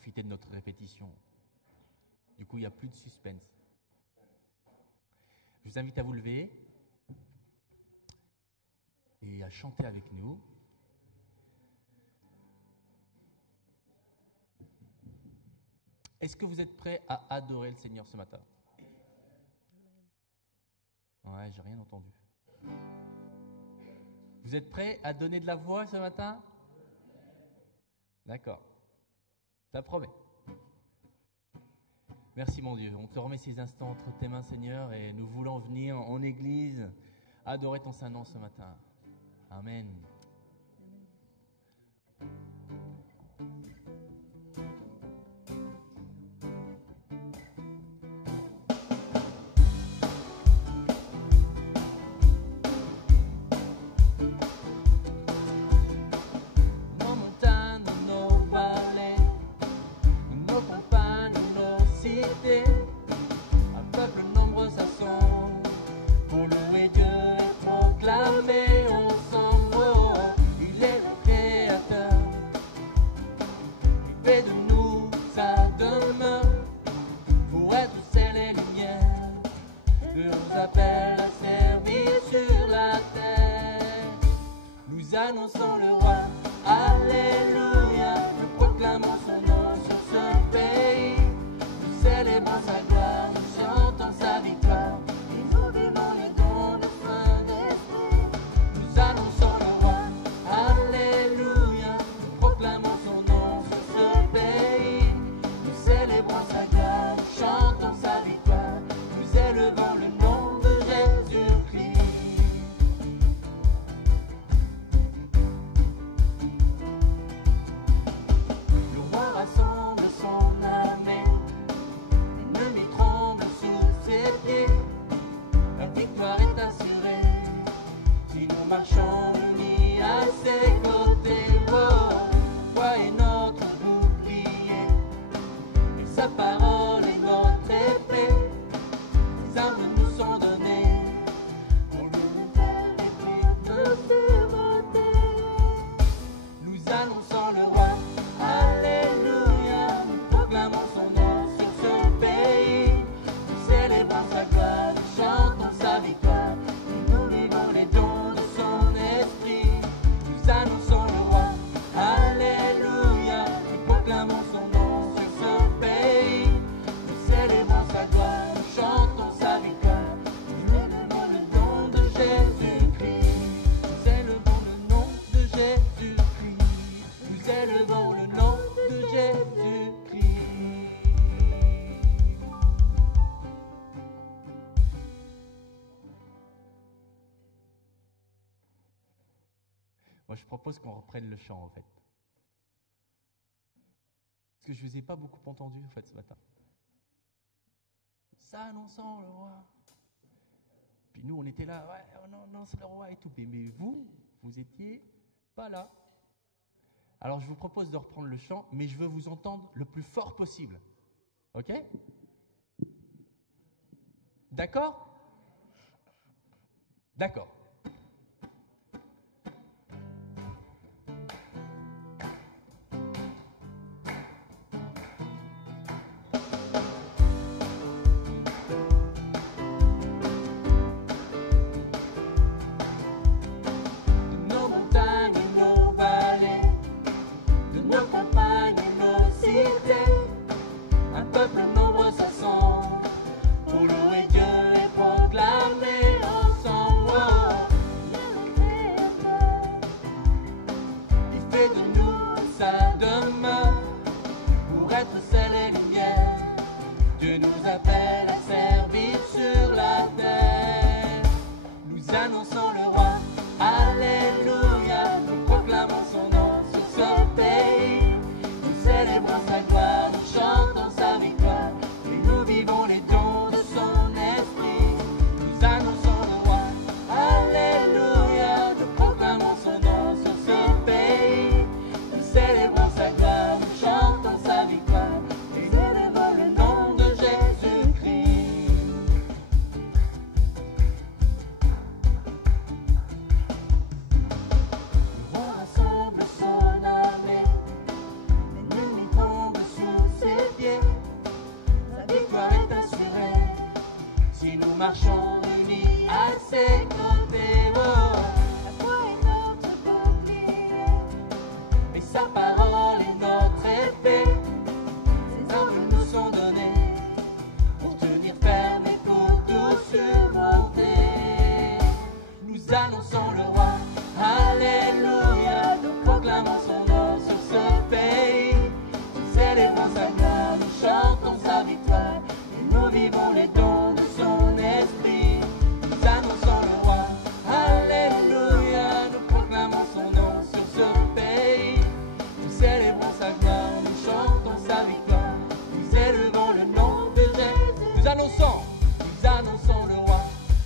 profiter de notre répétition. Du coup, il n'y a plus de suspense. Je vous invite à vous lever et à chanter avec nous. Est-ce que vous êtes prêts à adorer le Seigneur ce matin? Ouais, j'ai rien entendu. Vous êtes prêts à donner de la voix ce matin? D'accord. Ça promet. Merci mon Dieu. On te remet ces instants entre tes mains, Seigneur, et nous voulons venir en église adorer ton Saint-Nom ce matin. Amen. Moi, je propose qu'on reprenne le chant, en fait. Parce que je ne vous ai pas beaucoup entendu, en fait, ce matin. Ça, annonçant le roi. Puis nous, on était là, ouais, oh non, non, c'est le roi et tout. Mais vous étiez pas là. Alors, je vous propose de reprendre le chant, mais je veux vous entendre le plus fort possible. Ok? D'accord? D'accord. marchons unis à ses côtés. Oh. La foi est notre bouclier, Et sa parole est notre épée. Ses armes nous sont données pour tenir ferme et pour tout surmonter. Nous annonçons le roi, alléluia, nous proclamons son nom sur ce pays. Nous célébrons sa gloire, nous chantons sa victoire, et nous vivons les dons de son esprit. Nous annonçons le roi, alléluia, nous proclamons son nom sur ce pays. Nous célébrons sa gloire, nous chantons sa victoire, nous élevons le nom de Jésus. Nous annonçons le roi,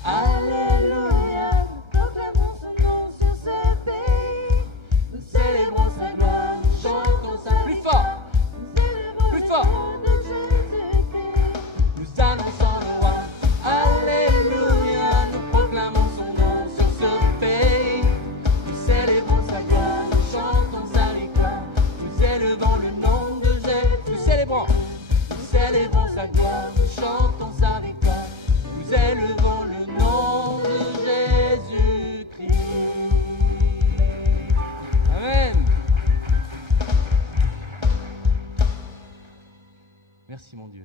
alléluia, nous proclamons son nom sur ce pays. nous célébrons sa gloire, nous chantons sa plus fort, Nous célébrons plus le fort. nom de Jésus-Christ. Nous annonçons le roi, alléluia, nous proclamons son nom sur ce pays. Nous célébrons sa gloire, nous chantons sa victoire, nous élevons le nom de Jésus. Nous célébrons sa gloire, nous chantons sa victoire, nous élevons le nom de Jésus-Christ. Amen. Merci mon Dieu.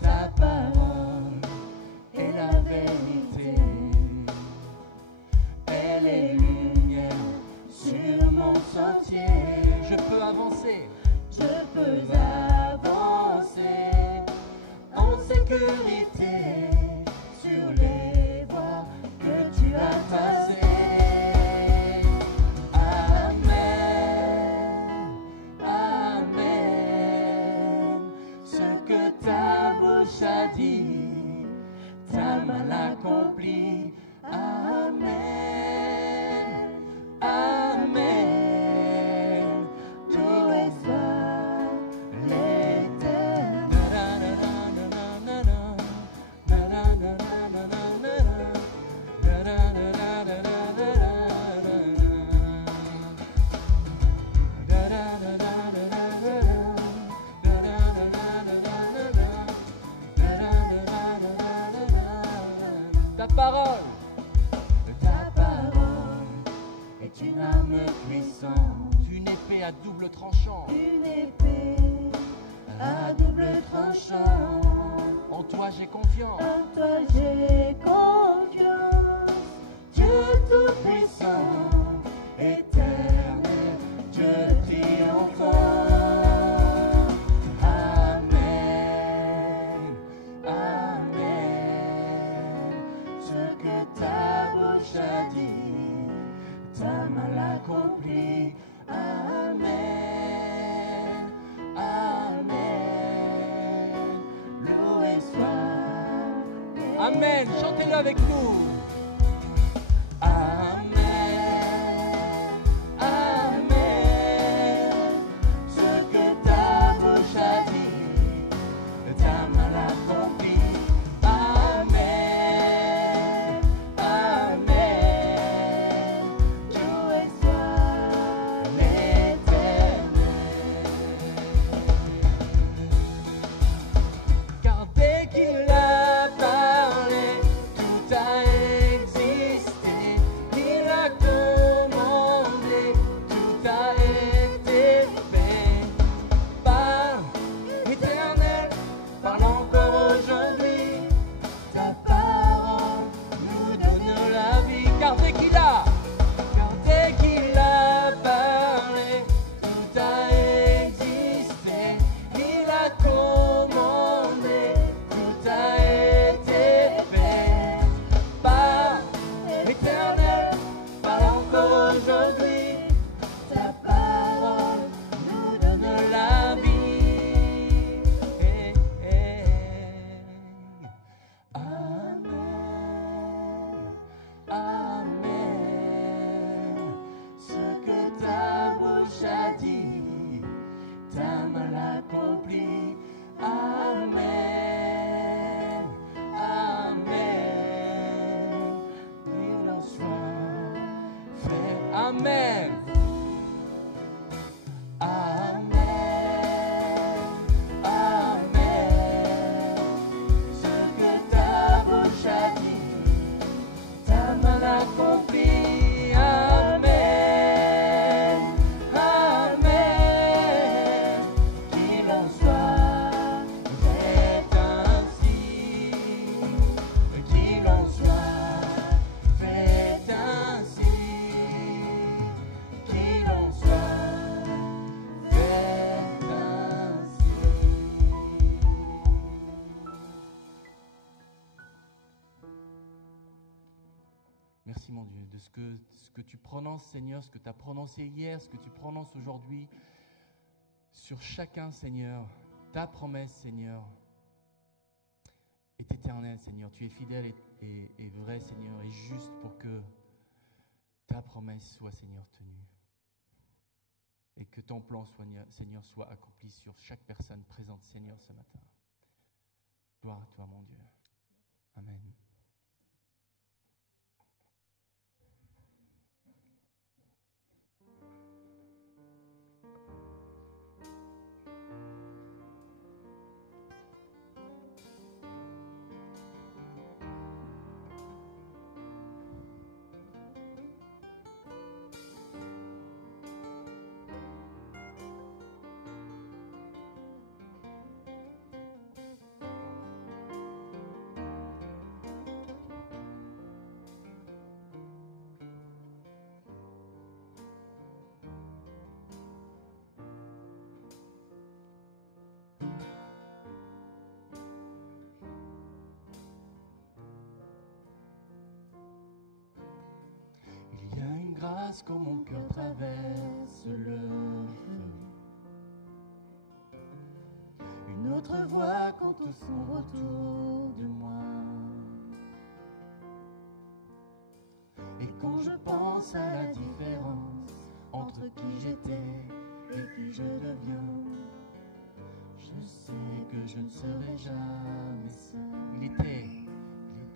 Ta parole est la vérité, elle est lumière sur mon sentier. Je peux avancer, Je peux avancer en sécurité sur les voies que tu as tracées. Amen, amen. Ce que ta bouche a dit, ta main l'accomplit. Amen, amen. Loué soit l'Éternel. Ta parole est une arme puissante, une épée à double tranchant. Une épée à double tranchant. En toi j'ai confiance, En toi j'ai confiance. Dieu tout-puissant, éternel, Dieu triomphant. Amen, amen. Ce que ta bouche a dit, ta main l'accomplit. Amen, amen. Loué soit. Amen. Chantez-le avec nous. Amen, amen. Ce que ta bouche a dit, ta main l'accomplit. Amen, amen. Loué soit L'Éternel. Car dès qu'il a parlé, tout Amen. Amen. Amen. Ce que ta bouche a dit, ta main accomplit. Amen. Amen. Qu'il en soit, c'est ainsi. Qu'il en soit, c'est ainsi. Qu'il en soit, c'est ainsi. Merci mon Dieu de ce que tu prononces, Seigneur, ce que tu as prononcé hier, ce que tu prononces aujourd'hui sur chacun, Seigneur. Ta promesse, Seigneur, est éternelle, Seigneur. Tu es fidèle et vrai, Seigneur, et juste pour que ta promesse soit, Seigneur, tenue. Et que ton plan, Seigneur, soit accompli sur chaque personne présente, Seigneur, ce matin. Gloire à toi, mon Dieu. Amen. Il y a une grâce quand mon cœur traverse le feu. Une autre voix quand tous sont autour de moi. Et quand je pense à la différence entre qui j'étais et qui je deviens, je sais que je ne serai jamais seul. Il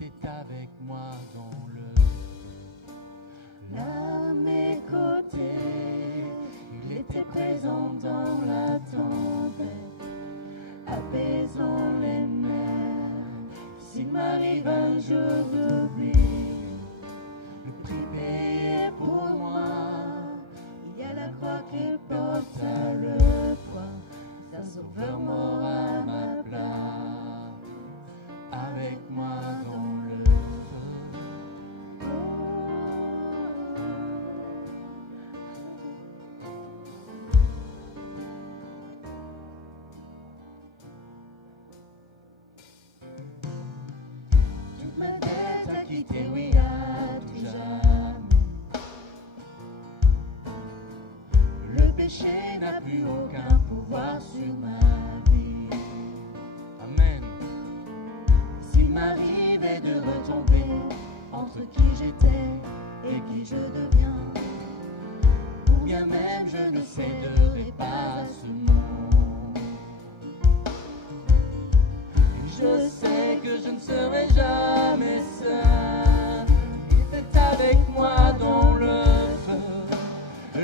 était avec moi dans le là à mes côtés, il était présent dans la tempête, apaisant les mers. S'il m'arrive un jour d'oubli, le prix payé pour moi, il y a la croix qui porte à le poids, un sauveur mort à ma place, avec moi dans le oui, à tout jamais. Le péché n'a plus aucun pouvoir sur ma vie. Amen. S'il m'arrivait de retomber entre qui j'étais et qui je deviens, ou bien même je ne céderai pas à ce monde. Je sais que je ne serai jamais seul. Avec moi dans le feu,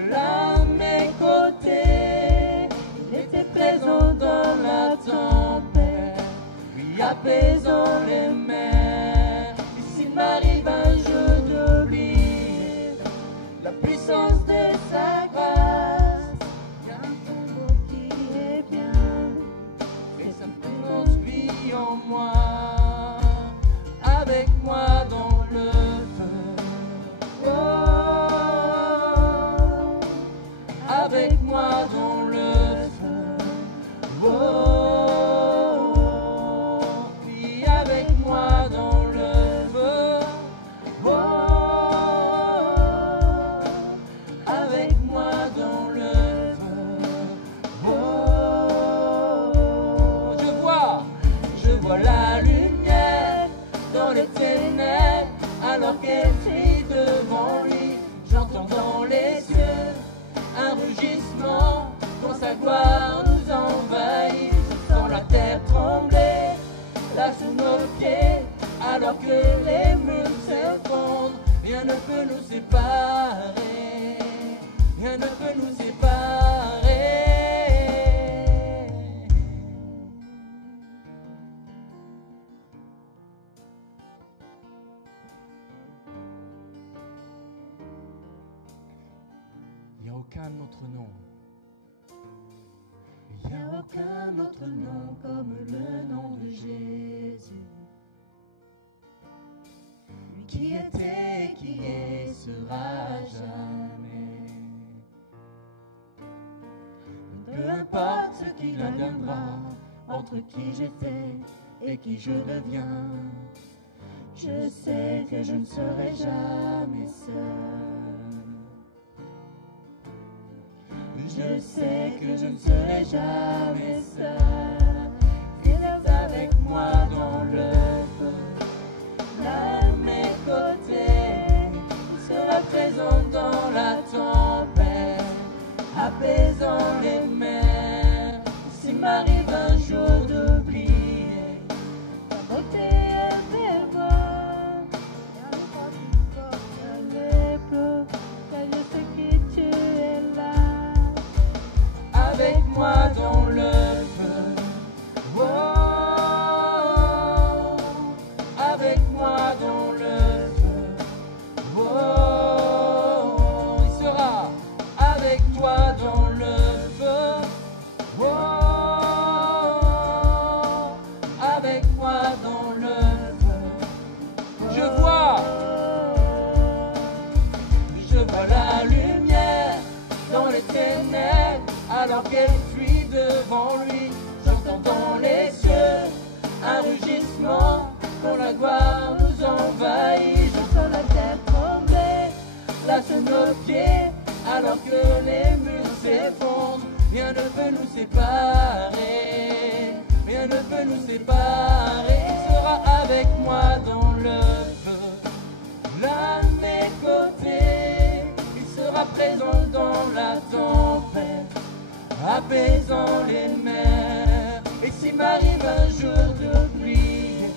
là à mes côtés, il était présent dans la tempête, lui apaisant les mers. Et s'il m'arrive un jour d'oubli, aucun autre nom. Il n'y a aucun autre nom comme le nom de Jésus. Lui qui était, qui est, sera jamais. Peu importe ce qu'il adviendra, entre qui j'étais et qui je deviens, je sais que je ne serai jamais seul. Je sais que je ne serai jamais seul. Il est avec moi dans le feu, à mes côtés. Il sera présent dans la tempête, apaisant les mers. S'il m'arrive un jour d'oublier ta beauté et tes voix, les pleurs, car je sais que tu es là. Avec moi dans le feu, oh, avec moi dans le feu, oh, il sera avec toi dans le feu, oh, avec moi dans le feu. Je vois la lumière dans les ténèbres. Alors qu'elle fuit devant lui, j'entends dans les cieux un rugissement, quand la gloire nous envahit. J'entends la terre trembler, là sous nos pieds, alors que les murs s'effondrent. Rien ne peut nous séparer, rien ne peut nous séparer. Il sera avec moi dans le feu, là à mes côtés. Il sera présent dans la tempête, apaisant les mers. Et s'il m'arrive un jour d'oublier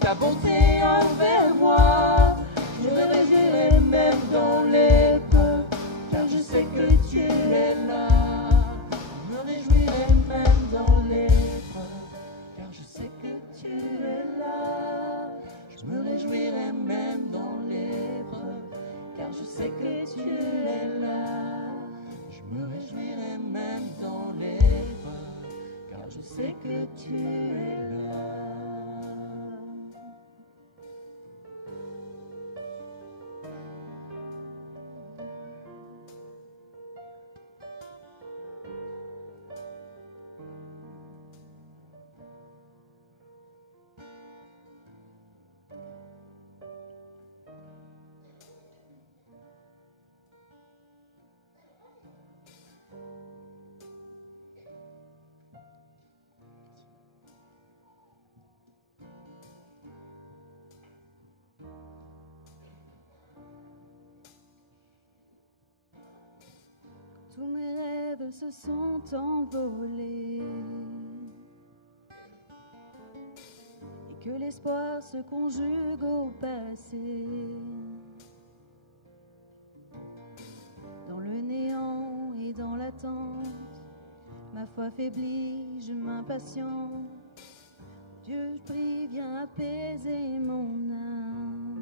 ta bonté envers moi, je me réjouirai même dans l'épreuve, car je sais que tu es là. Je me réjouirai même dans l'épreuve, car je sais que tu es là. Je me réjouirai même dans l'épreuve, car je sais que tu es là. Je me réjouirai même dans l'épreuve, car je sais que tu es là. Tous mes rêves se sont envolés et que l'espoir se conjugue au passé. Dans le néant et dans l'attente, ma foi faiblit, je m'impatiente. Dieu, je prie, viens apaiser mon âme.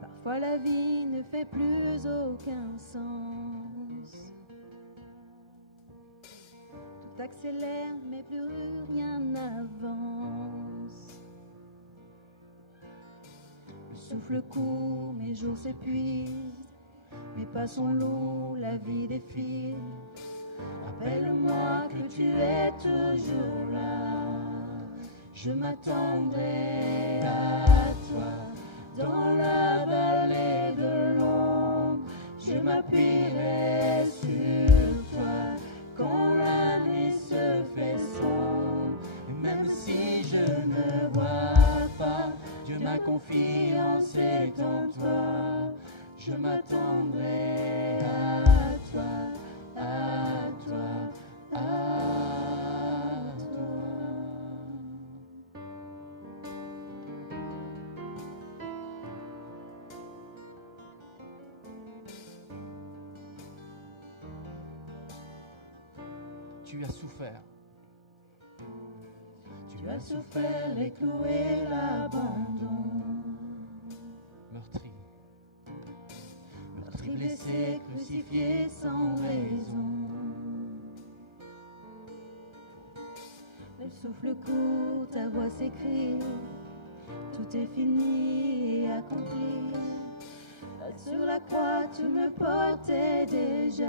Parfois la vie ne fait plus aucun sens. Tout accélère mais plus rien n'avance. Le souffle court, mes jours s'épuisent, mes pas sont lourds, la vie défile. Rappelle-moi que tu es toujours là. Je m'attendrai à toi. Dans la vallée de l'ombre, je m'appuierai sur toi. Quand la nuit se fait sombre, et même si je ne vois pas, Dieu, ma confiance est en toi. Je m'attendrai à toi, à toi, à toi. Tu as souffert. Tu as souffert les clous et l'abandon. Meurtri. souffle court, ta voix s'écrie. Tout est fini et accompli. Là sur la croix, tu me portais déjà.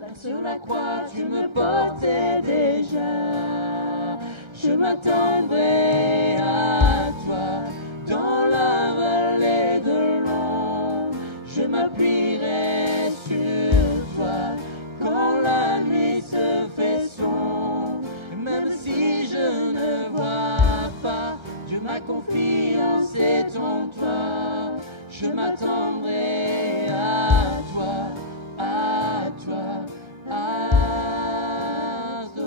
Là sur la croix, tu me portais déjà. Je m'attendrai à toi dans la vallée de l'ombre. Je m'appuierai sur toi quand la nuit se fait sombre. Même si je ne vois pas, Dieu, ma confiance est en toi. Je m'attendrai à toi, à toi, à toi.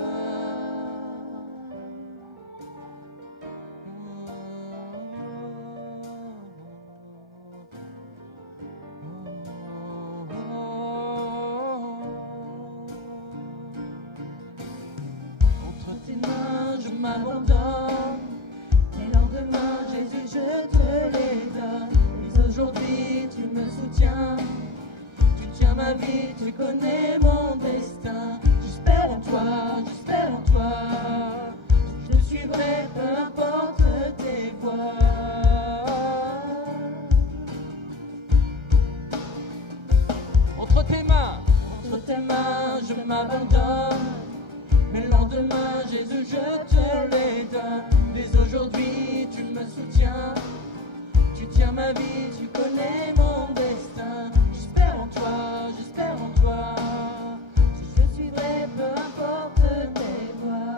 Entre tes mains, je m'abandonne. Les lendemains, Jésus, je te les donne. Mais aujourd'hui, tu me soutiens. Tu tiens ma vie, tu connais mon destin. J'espère en toi, j'espère en toi. Je te suivrai, peu importe tes voies. Entre tes mains, je m'abandonne. Mais le lendemain, Jésus, je te les donne. Dès aujourd'hui, tu me soutiens. Tu tiens ma vie, tu connais mon destin. J'espère en toi, j'espère en toi. Je suivrai, peu importe tes voies.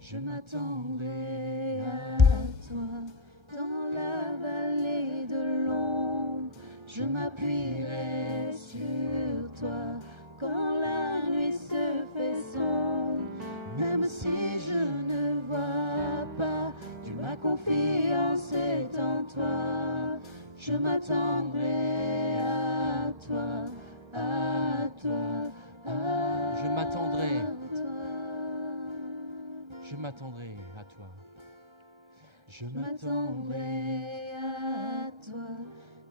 Je m'attendrai à toi dans la vallée de l'ombre. Je m'appuierai sur toi quand la nuit se fait sombre. Même si je ne vois pas, Dieu, ma confiance est en toi. Je m'attendrai à toi, à toi, à Je m'attendrai. toi. Je m'attendrai à toi. Je Je m'attendrai à toi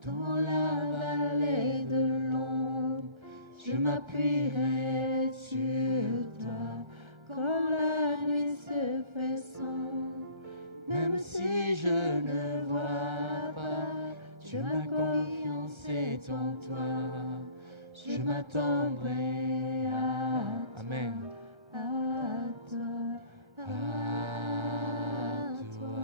dans la vallée de l'ombre. Je m'appuierai sur toi quand la nuit se fait sombre. Même si je ne vois pas, Dieu, ma confiance est en toi. Je m'attendrai à toi. Amen. À toi, à toi.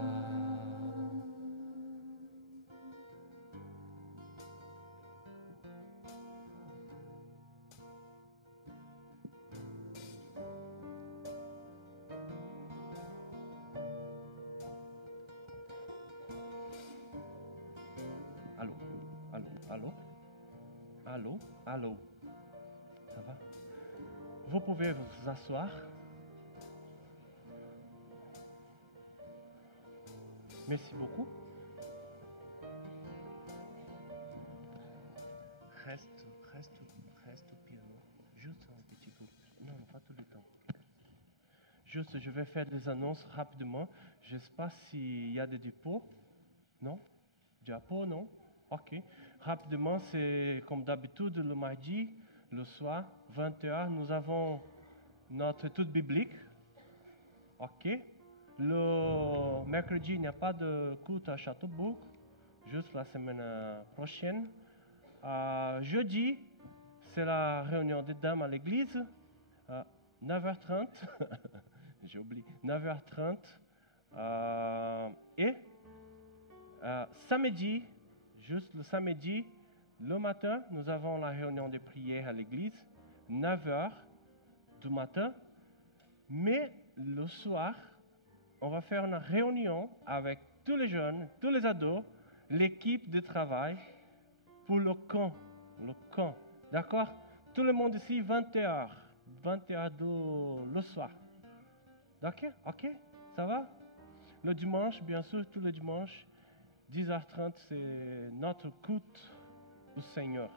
Allô, allô, allô, allô, allô. Ça va? Vous pouvez vous asseoir. Merci beaucoup. Reste au piano. Juste un petit peu. Non, pas tout le temps. Juste, je vais faire des annonces rapidement. Je ne sais pas s'il y a des dépôts. Non? Diapo, non? Ok. Rapidement, c'est comme d'habitude le mardi, le soir, 20h, nous avons notre étude biblique. Ok. Le mercredi, il n'y a pas de culte à Châteaubourg, juste la semaine prochaine. Jeudi, c'est la réunion des dames à l'église, 9h30. J'ai oublié. 9h30. Et samedi, juste le samedi, le matin, nous avons la réunion de prière à l'église, 9h du matin. Mais le soir, on va faire une réunion avec tous les jeunes, tous les ados, l'équipe de travail pour le camp. Le camp. D'accord? Tout le monde ici, 20h. 20h le soir. D'accord? Ok? Ça va? Le dimanche, bien sûr, tous les dimanches, 10h30, c'est notre culte au Seigneur.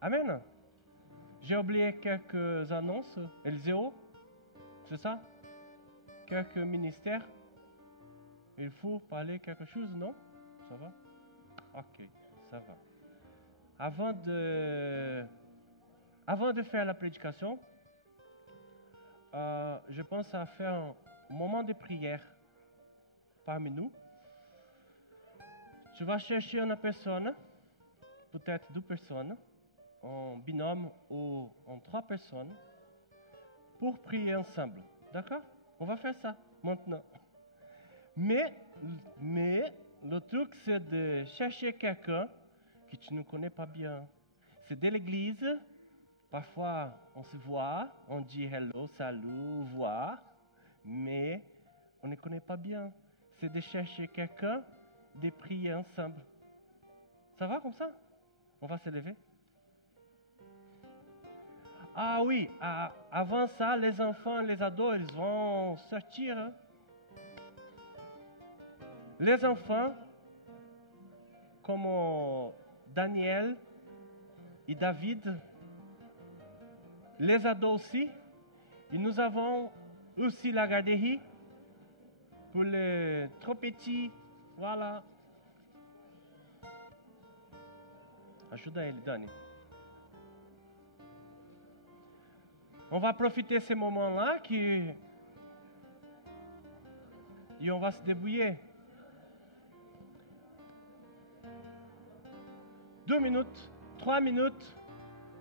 Amen. J'ai oublié quelques annonces. Eliseo, c'est ça? Quelques ministères. Il faut parler quelque chose, non? Ça va? Ok, Ça va. Avant de faire la prédication, je pense à faire un moment de prière parmi nous. Tu vas chercher une personne, peut-être 2 personnes, en binôme ou en 3 personnes, pour prier ensemble. D'accord? On va faire ça maintenant. Mais le truc, c'est de chercher quelqu'un que tu ne connais pas bien. C'est de l'église. Parfois, on se voit, on dit hello, salut, voir, mais on ne connaît pas bien. C'est de chercher quelqu'un, de prier ensemble. Ça va comme ça? On va se lever. Ah oui, avant ça, les enfants, les ados, ils vont sortir. Hein? Les enfants, comme Daniel et David, les ados aussi, et nous avons aussi la garderie pour les trop petits. Voilà. Ajuda ele, Dani. On va profiter de ces moments-là et on va se débrouiller. 2 minutes, 3 minutes,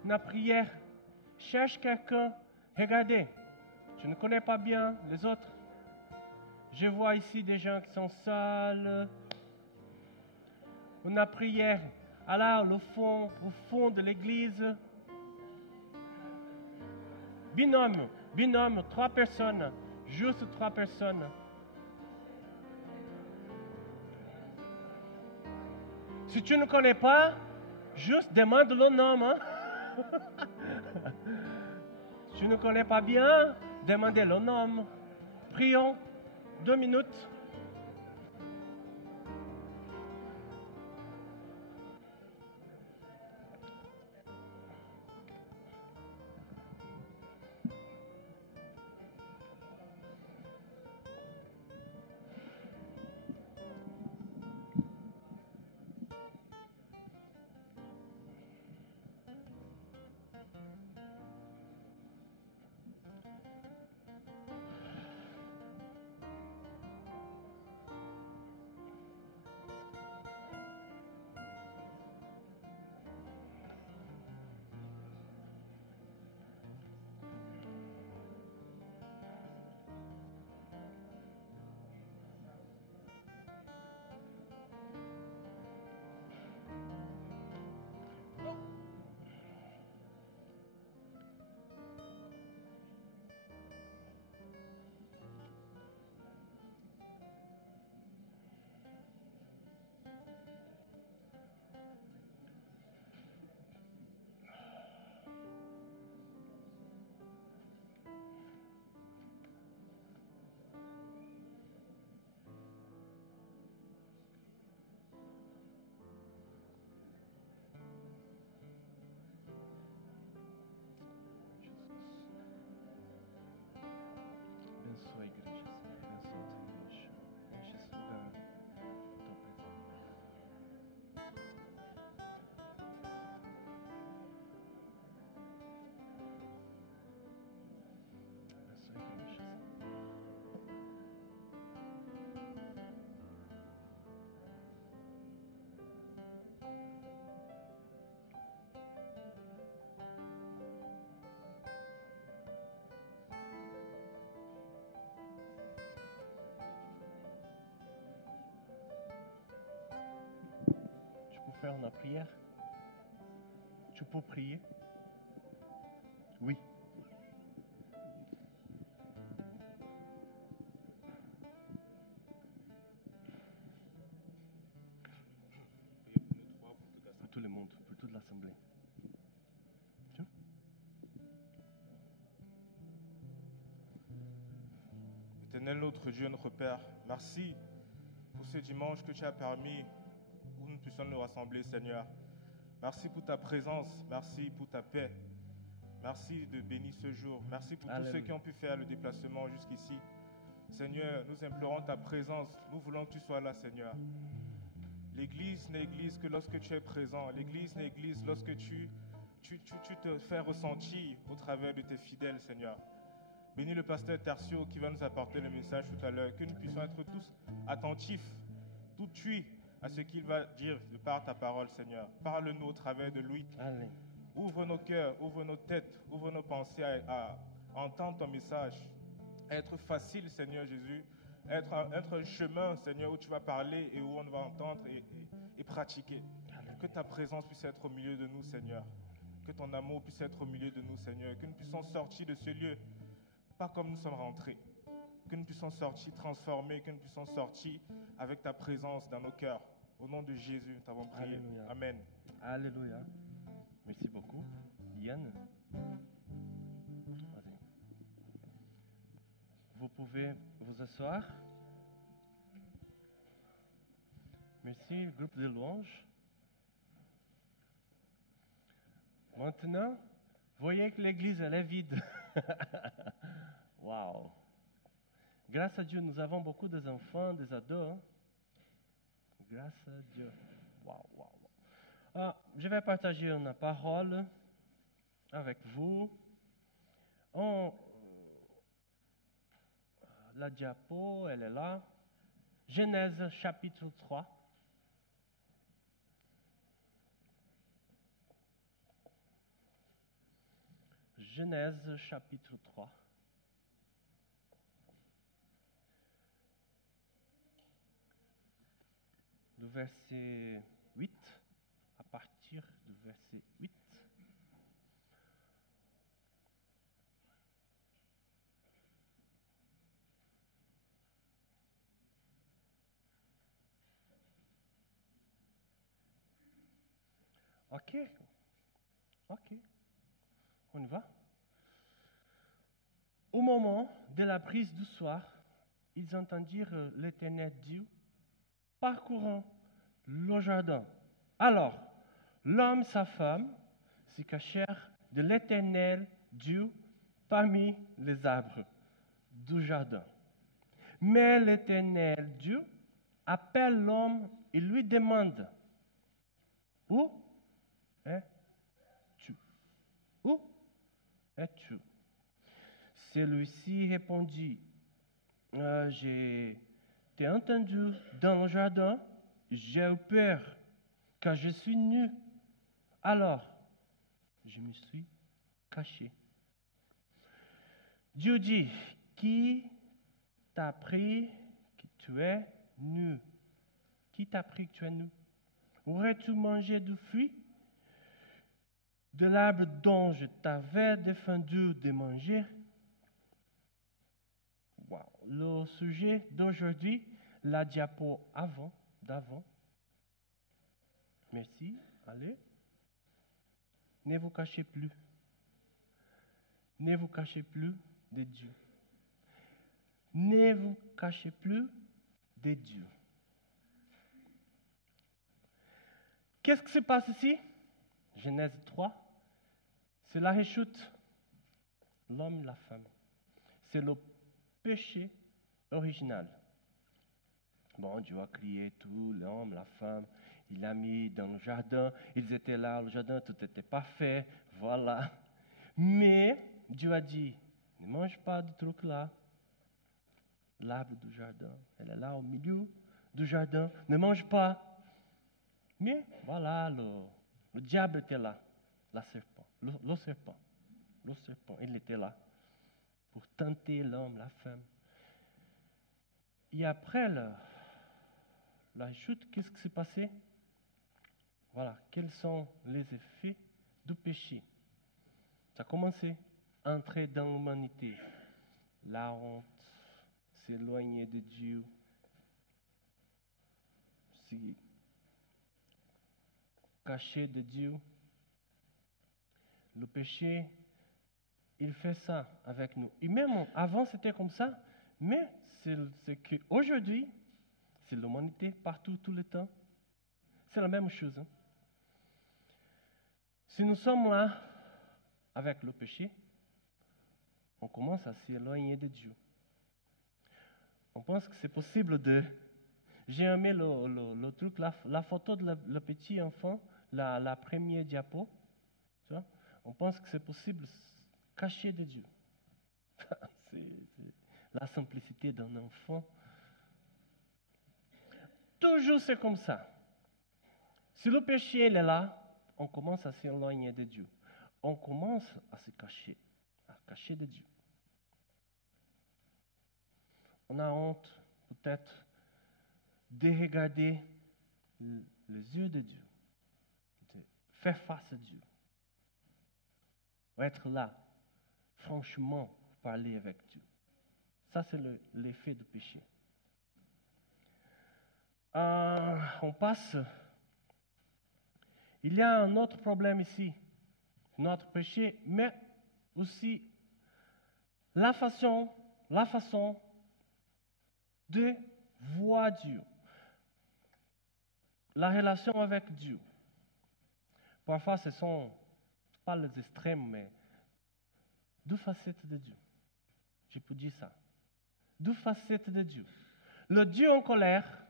na prière. Cherche quelqu'un. Regardez, je ne connais pas bien les autres. Je vois ici des gens qui sont seuls. On a prière. Alors, au fond de l'église. Binôme, 3 personnes. Juste 3 personnes. Si tu ne connais pas, juste demande le nom. Hein? Si tu ne connais pas bien, demandez le nom. Prions 2 minutes. Abençoa a igreja, Senhor. Abençoa a tua igreja. Enche esse lugar com tua presença. Abençoa a igreja, Senhor. Tu peux faire une prière? Tu peux prier? Oui. Pour tout le monde, pour toute l'assemblée. Tiens. Éternel notre Dieu, notre Père, merci pour ce dimanche que tu as permis où nous puissions nous rassembler, Seigneur. Merci pour ta présence, merci pour ta paix. Merci de bénir ce jour. Merci pour tous ceux qui ont pu faire le déplacement jusqu'ici. Seigneur, nous implorons ta présence. Nous voulons que tu sois là, Seigneur. L'église n'est église que lorsque tu es présent. L'église n'est église lorsque tu te fais ressentir au travers de tes fidèles, Seigneur. Bénis le pasteur Tertio qui va nous apporter le message tout à l'heure. Que nous puissions être tous attentifs, tout tués à ce qu'il va dire de par ta parole, Seigneur. Parle-nous au travers de lui. Allez. Ouvre nos cœurs, ouvre nos têtes, ouvre nos pensées à entendre ton message. Être facile, Seigneur Jésus. Être un chemin, Seigneur, où tu vas parler et où on va entendre et pratiquer. Que ta présence puisse être au milieu de nous, Seigneur. Que ton amour puisse être au milieu de nous, Seigneur. Que nous puissions sortir de ce lieu, pas comme nous sommes rentrés. Que nous puissions sortir transformés, que nous puissions sortir avec ta présence dans nos cœurs. Au nom de Jésus, nous t'avons prié. Alléluia. Amen. Alléluia. Merci beaucoup. Yann. Vas-y. Vous pouvez vous asseoir. Merci, le groupe de louanges. Maintenant, voyez que l'église, elle est vide. Waouh! Grâce à Dieu, nous avons beaucoup d'enfants, des ados. Hein? Grâce à Dieu. Waouh, waouh, waouh. Je vais partager une parole avec vous. La diapo, elle est là. Genèse chapitre 3. Genèse chapitre 3. Le verset 8, à partir du verset 8. Ok, on y va. Au moment de la prise du soir, ils entendirent l'Éternel Dieu parcourant le jardin. Alors, l'homme et sa femme se cachèrent de l'Éternel Dieu parmi les arbres du jardin. Mais l'Éternel Dieu appelle l'homme et lui demande: Où es-tu? Où es-tu? Celui-ci répondit: J'ai t'ai entendu dans le jardin, j'ai eu peur, car je suis nu. Alors, je me suis caché. Dieu dit: Qui t'a appris que tu es nu? Qui t'a appris que tu es nu? Aurais-tu mangé du fruit de l'arbre dont je t'avais défendu de manger? Wow. Le sujet d'aujourd'hui, la diapo d'avant. Merci, allez. Ne vous cachez plus. Ne vous cachez plus de Dieu. Ne vous cachez plus de Dieu. Qu'est-ce qui se passe ici? Genèse 3, c'est la rechute. L'homme et la femme. C'est le péché original. Bon, Dieu a créé tout, l'homme, la femme, il l'a mis dans le jardin, ils étaient là, le jardin, tout était parfait, voilà. Mais Dieu a dit: ne mange pas de truc là. L'arbre du jardin, elle est là au milieu du jardin, ne mange pas. Mais voilà, le diable était là, le serpent, il était là pour tenter l'homme, la femme. Et après la chute, qu'est-ce qui s'est passé? Voilà, quels sont les effets du péché? Ça a commencé à entrer dans l'humanité. La honte, s'éloigner de Dieu, se cacher de Dieu. Le péché, il fait ça avec nous. Et même avant, c'était comme ça, mais c'est qu'aujourd'hui, c'est l'humanité partout, tout le temps. C'est la même chose. Hein? Si nous sommes là avec le péché, on commence à s'éloigner de Dieu. On pense que c'est possible de J'ai aimé le truc, la photo de le petit enfant, la première diapo. Tu vois? On pense que c'est possible cacher de Dieu. c'est la simplicité d'un enfant. Toujours c'est comme ça. Si le péché il est là, on commence à s'éloigner de Dieu. On commence à se cacher de Dieu. On a honte, peut-être, de regarder les yeux de Dieu, de faire face à Dieu, être là, franchement, parler avec Dieu. Ça, c'est l'effet du péché. On passe. Il y a un autre problème ici, notre péché, mais aussi la façon de voir Dieu, la relation avec Dieu. Parfois, ce sont pas les extrêmes, mais deux facettes de Dieu. Je peux dire ça. Deux facettes de Dieu. Le Dieu en colère,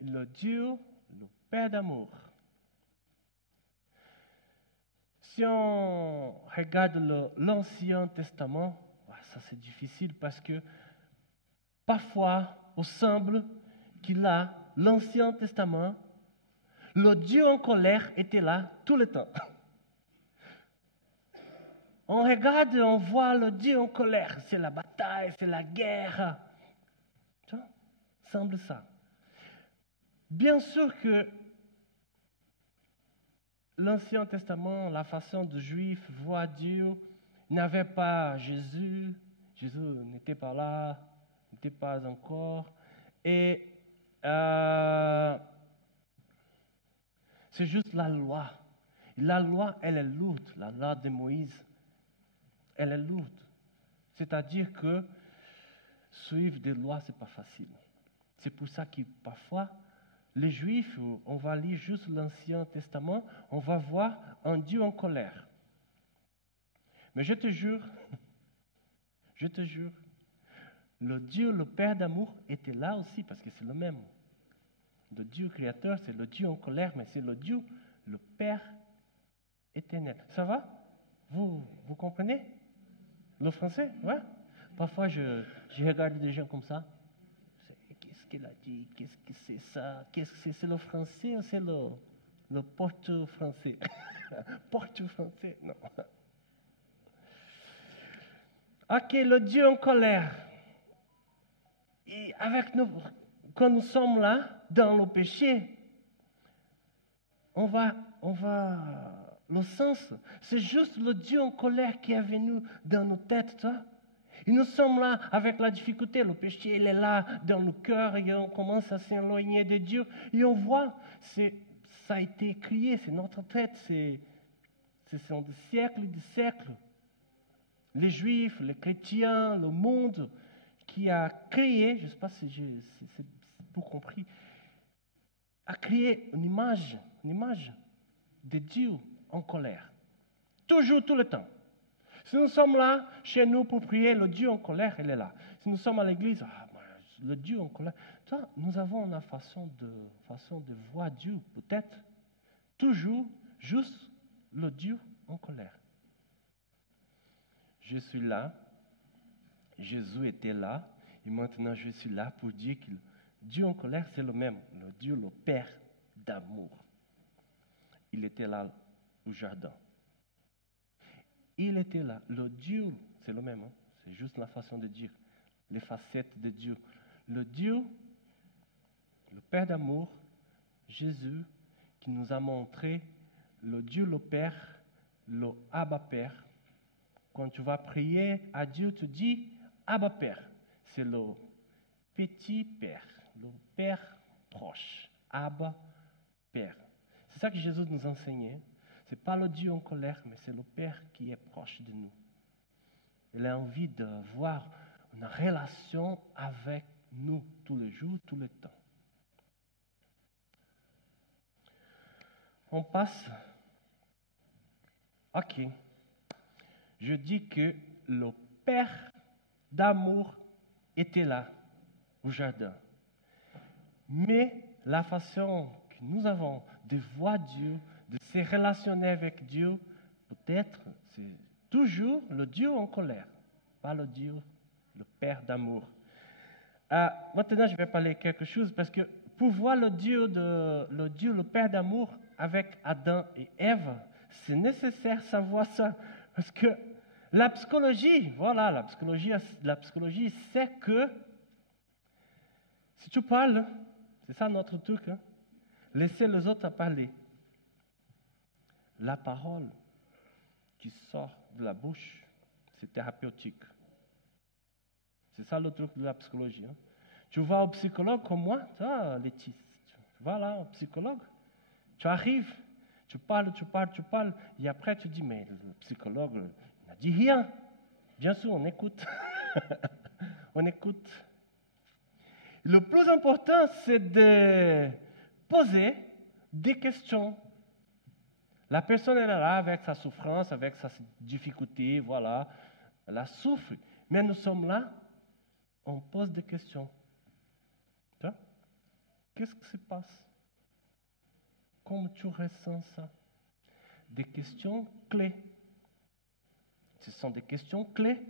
le Dieu, le Père d'amour. Si on regarde l'Ancien Testament, ça c'est difficile parce que parfois, il semble qu'il a l'Ancien Testament, le Dieu en colère était là tout le temps. On regarde et on voit le Dieu en colère, c'est la bataille, c'est la guerre. Ça semble ça. Bien sûr que l'Ancien Testament, la façon de Juifs voir Dieu, n'avait pas Jésus. Jésus n'était pas là, n'était pas encore. Et c'est juste la loi. La loi, elle est lourde. La loi de Moïse, elle est lourde. C'est-à-dire que suivre des lois, ce n'est pas facile. C'est pour ça que parfois, les Juifs, on va lire juste l'Ancien Testament, on va voir un Dieu en colère. Mais je te jure, le Dieu, le Père d'amour, était là aussi, parce que c'est le même. Le Dieu créateur, c'est le Dieu en colère, mais c'est le Dieu, le Père éternel. Ça va? Vous comprenez? Le français? Ouais? Parfois, je regarde des gens comme ça. Qu'est-ce qu'il a dit? Qu'est-ce que c'est ça? Qu'est-ce que c'est le français ou c'est le porte-français? Porte-français? Non. Ok, le Dieu en colère. Et avec nous, quand nous sommes là, dans le péché, on va, le sens, c'est juste le Dieu en colère qui est venu dans nos têtes, toi. Et nous sommes là avec la difficulté, le péché, il est là dans nos cœurs et on commence à s'éloigner de Dieu. Et on voit, ça a été créé, c'est notre tête, ce sont des siècles et des siècles. Les Juifs, les chrétiens, le monde qui a créé, je ne sais pas si c'est pour compris, a créé une image de Dieu en colère. Toujours, tout le temps. Si nous sommes là, chez nous, pour prier, le Dieu en colère, il est là. Si nous sommes à l'église, le Dieu en colère. Toi, nous avons une façon de voir Dieu, peut-être. Toujours, juste le Dieu en colère. Je suis là, Jésus était là, et maintenant je suis là pour dire que Dieu en colère, c'est le même, le Dieu, le Père d'amour. Il était là au jardin. Il était là. Le Dieu, c'est le même, hein? C'est juste la façon de dire, les facettes de Dieu. Le Dieu, le Père d'amour, Jésus, qui nous a montré le Dieu, le Père, le Abba Père. Quand tu vas prier à Dieu, tu dis Abba Père. C'est le petit Père, le Père proche. Abba Père. C'est ça que Jésus nous enseignait. Ce n'est pas le Dieu en colère, mais c'est le Père qui est proche de nous. Il a envie d'avoir une relation avec nous tous les jours, tout le temps. On passe. Ok. Je dis que le Père d'amour était là au jardin. Mais la façon que nous avons de voir Dieu, de se relationner avec Dieu, peut-être, c'est toujours le Dieu en colère, pas le Dieu, le Père d'amour. Maintenant, je vais parler quelque chose parce que pour voir le Dieu, le Père d'amour avec Adam et Ève, c'est nécessaire de savoir ça. Parce que la psychologie sait que si tu parles, c'est ça notre truc, hein, laissez les autres à parler. La parole qui sort de la bouche, c'est thérapeutique. C'est ça le truc de la psychologie. Hein. Tu vas au psychologue comme moi, Laetitia, tu vas là au psychologue, tu arrives, tu parles, et après tu dis, mais le psychologue n'a dit rien. Bien sûr, on écoute. On écoute. Le plus important, c'est de poser des questions. La personne est là avec sa souffrance, avec sa difficulté, voilà, elle a souffert. Mais nous sommes là, on pose des questions. Qu'est-ce qui se passe? Comment tu ressens ça? Des questions clés. Ce sont des questions clés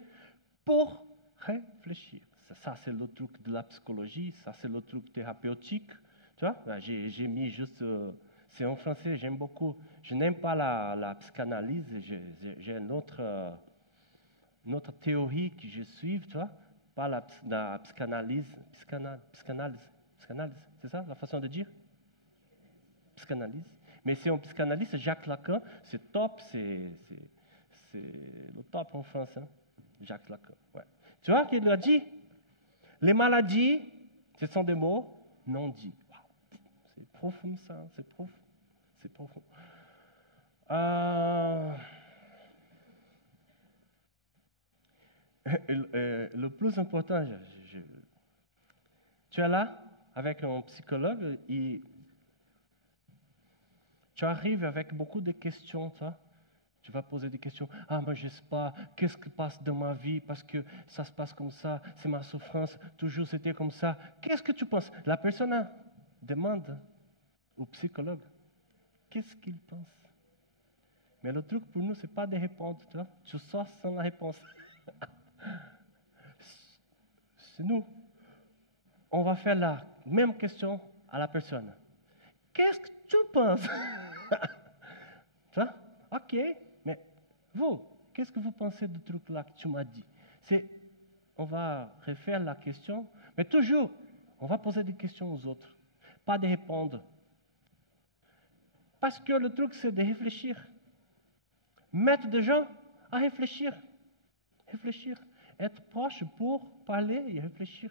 pour réfléchir. Ça, c'est le truc de la psychologie, ça, c'est le truc thérapeutique. Tu vois, j'ai mis juste... c'est en français, j'aime beaucoup. Je n'aime pas la psychanalyse, j'ai une autre théorie que je suis, tu vois, pas la psychanalyse. Psychanalyse, c'est ça la façon de dire? Psychanalyse. Mais c'est un psychanalyste, Jacques Lacan, c'est top, c'est le top en France, hein? Jacques Lacan. Ouais. Tu vois qu'il a dit, les maladies, ce sont des mots non dits. Wow. C'est profond ça, c'est profond. C'est profond. Le plus important, tu es là avec un psychologue et tu arrives avec beaucoup de questions, tu vas poser des questions. Ah, moi je ne sais pas, qu'est-ce qui passe dans ma vie parce que ça se passe comme ça, c'est ma souffrance, toujours c'était comme ça. Qu'est-ce que tu penses? La personne demande au psychologue, qu'est-ce qu'il pense? Mais le truc pour nous, ce n'est pas de répondre, tu vois. Tu sors sans la réponse. C'est nous. On va faire la même question à la personne. Qu'est-ce que tu penses? Tu vois? Ok, mais vous, qu'est-ce que vous pensez du truc là que tu m'as dit? On va refaire la question, mais toujours, on va poser des questions aux autres, pas de répondre. Parce que le truc, c'est de réfléchir. Mettre des gens à réfléchir. Réfléchir. Être proche pour parler et réfléchir.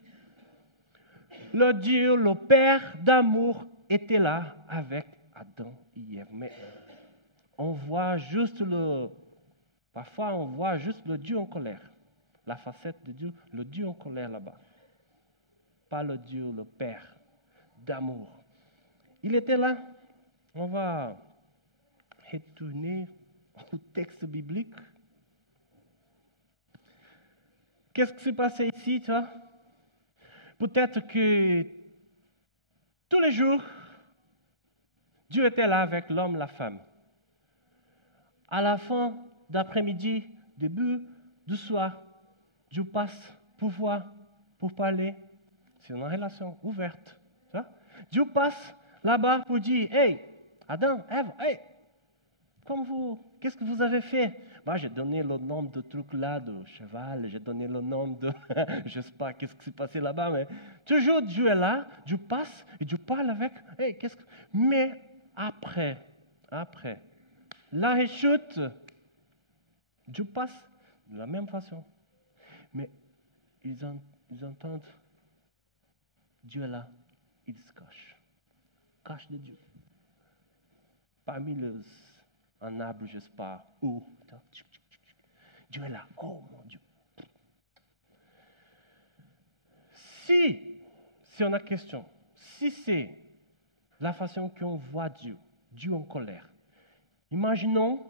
Le Dieu, le Père d'amour, était là avec Adam et Ève. Mais on voit juste parfois on voit juste le Dieu en colère. La facette de Dieu, le Dieu en colère là-bas. Pas le Dieu, le Père d'amour. Il était là. On va retourner au texte biblique. Qu'est-ce qui s'est passé ici, tu vois? Peut-être que tous les jours, Dieu était là avec l'homme, la femme. À la fin d'après-midi, début du soir, Dieu passe pour voir, pour parler. C'est une relation ouverte. Tu vois? Dieu passe là-bas pour dire, hey, Adam, Ève, hey, qu'est-ce que vous avez fait? Moi, j'ai donné le nom de truc là, de cheval, j'ai donné le nom de, je ne sais pas qu'est-ce qui s'est passé là-bas, mais toujours Dieu est là, Dieu passe et Dieu parle avec, hey, mais après, la rechute, Dieu passe de la même façon. Mais ils entendent, Dieu est là, ils se cachent de Dieu. Parmi un arbre, je ne sais pas où. Dieu est là. Oh mon Dieu. Si on a question, si c'est la façon qu'on voit Dieu en colère, imaginons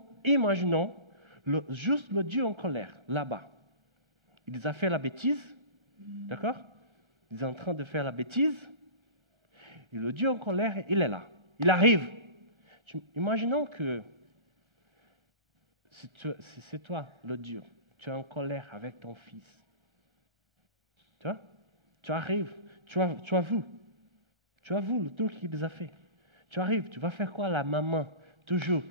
juste le Dieu en colère, là-bas. Il a fait la bêtise, d'accord? Il est en train de faire la bêtise. Et le Dieu en colère, il est là. Il arrive. Imaginons que c'est toi, le Dieu. Tu es en colère avec ton fils. Tu vois? Tu arrives. Tu as vu. Tu as vu le truc qu'il les a fait. Tu arrives. Tu vas faire quoi, la maman? Toujours.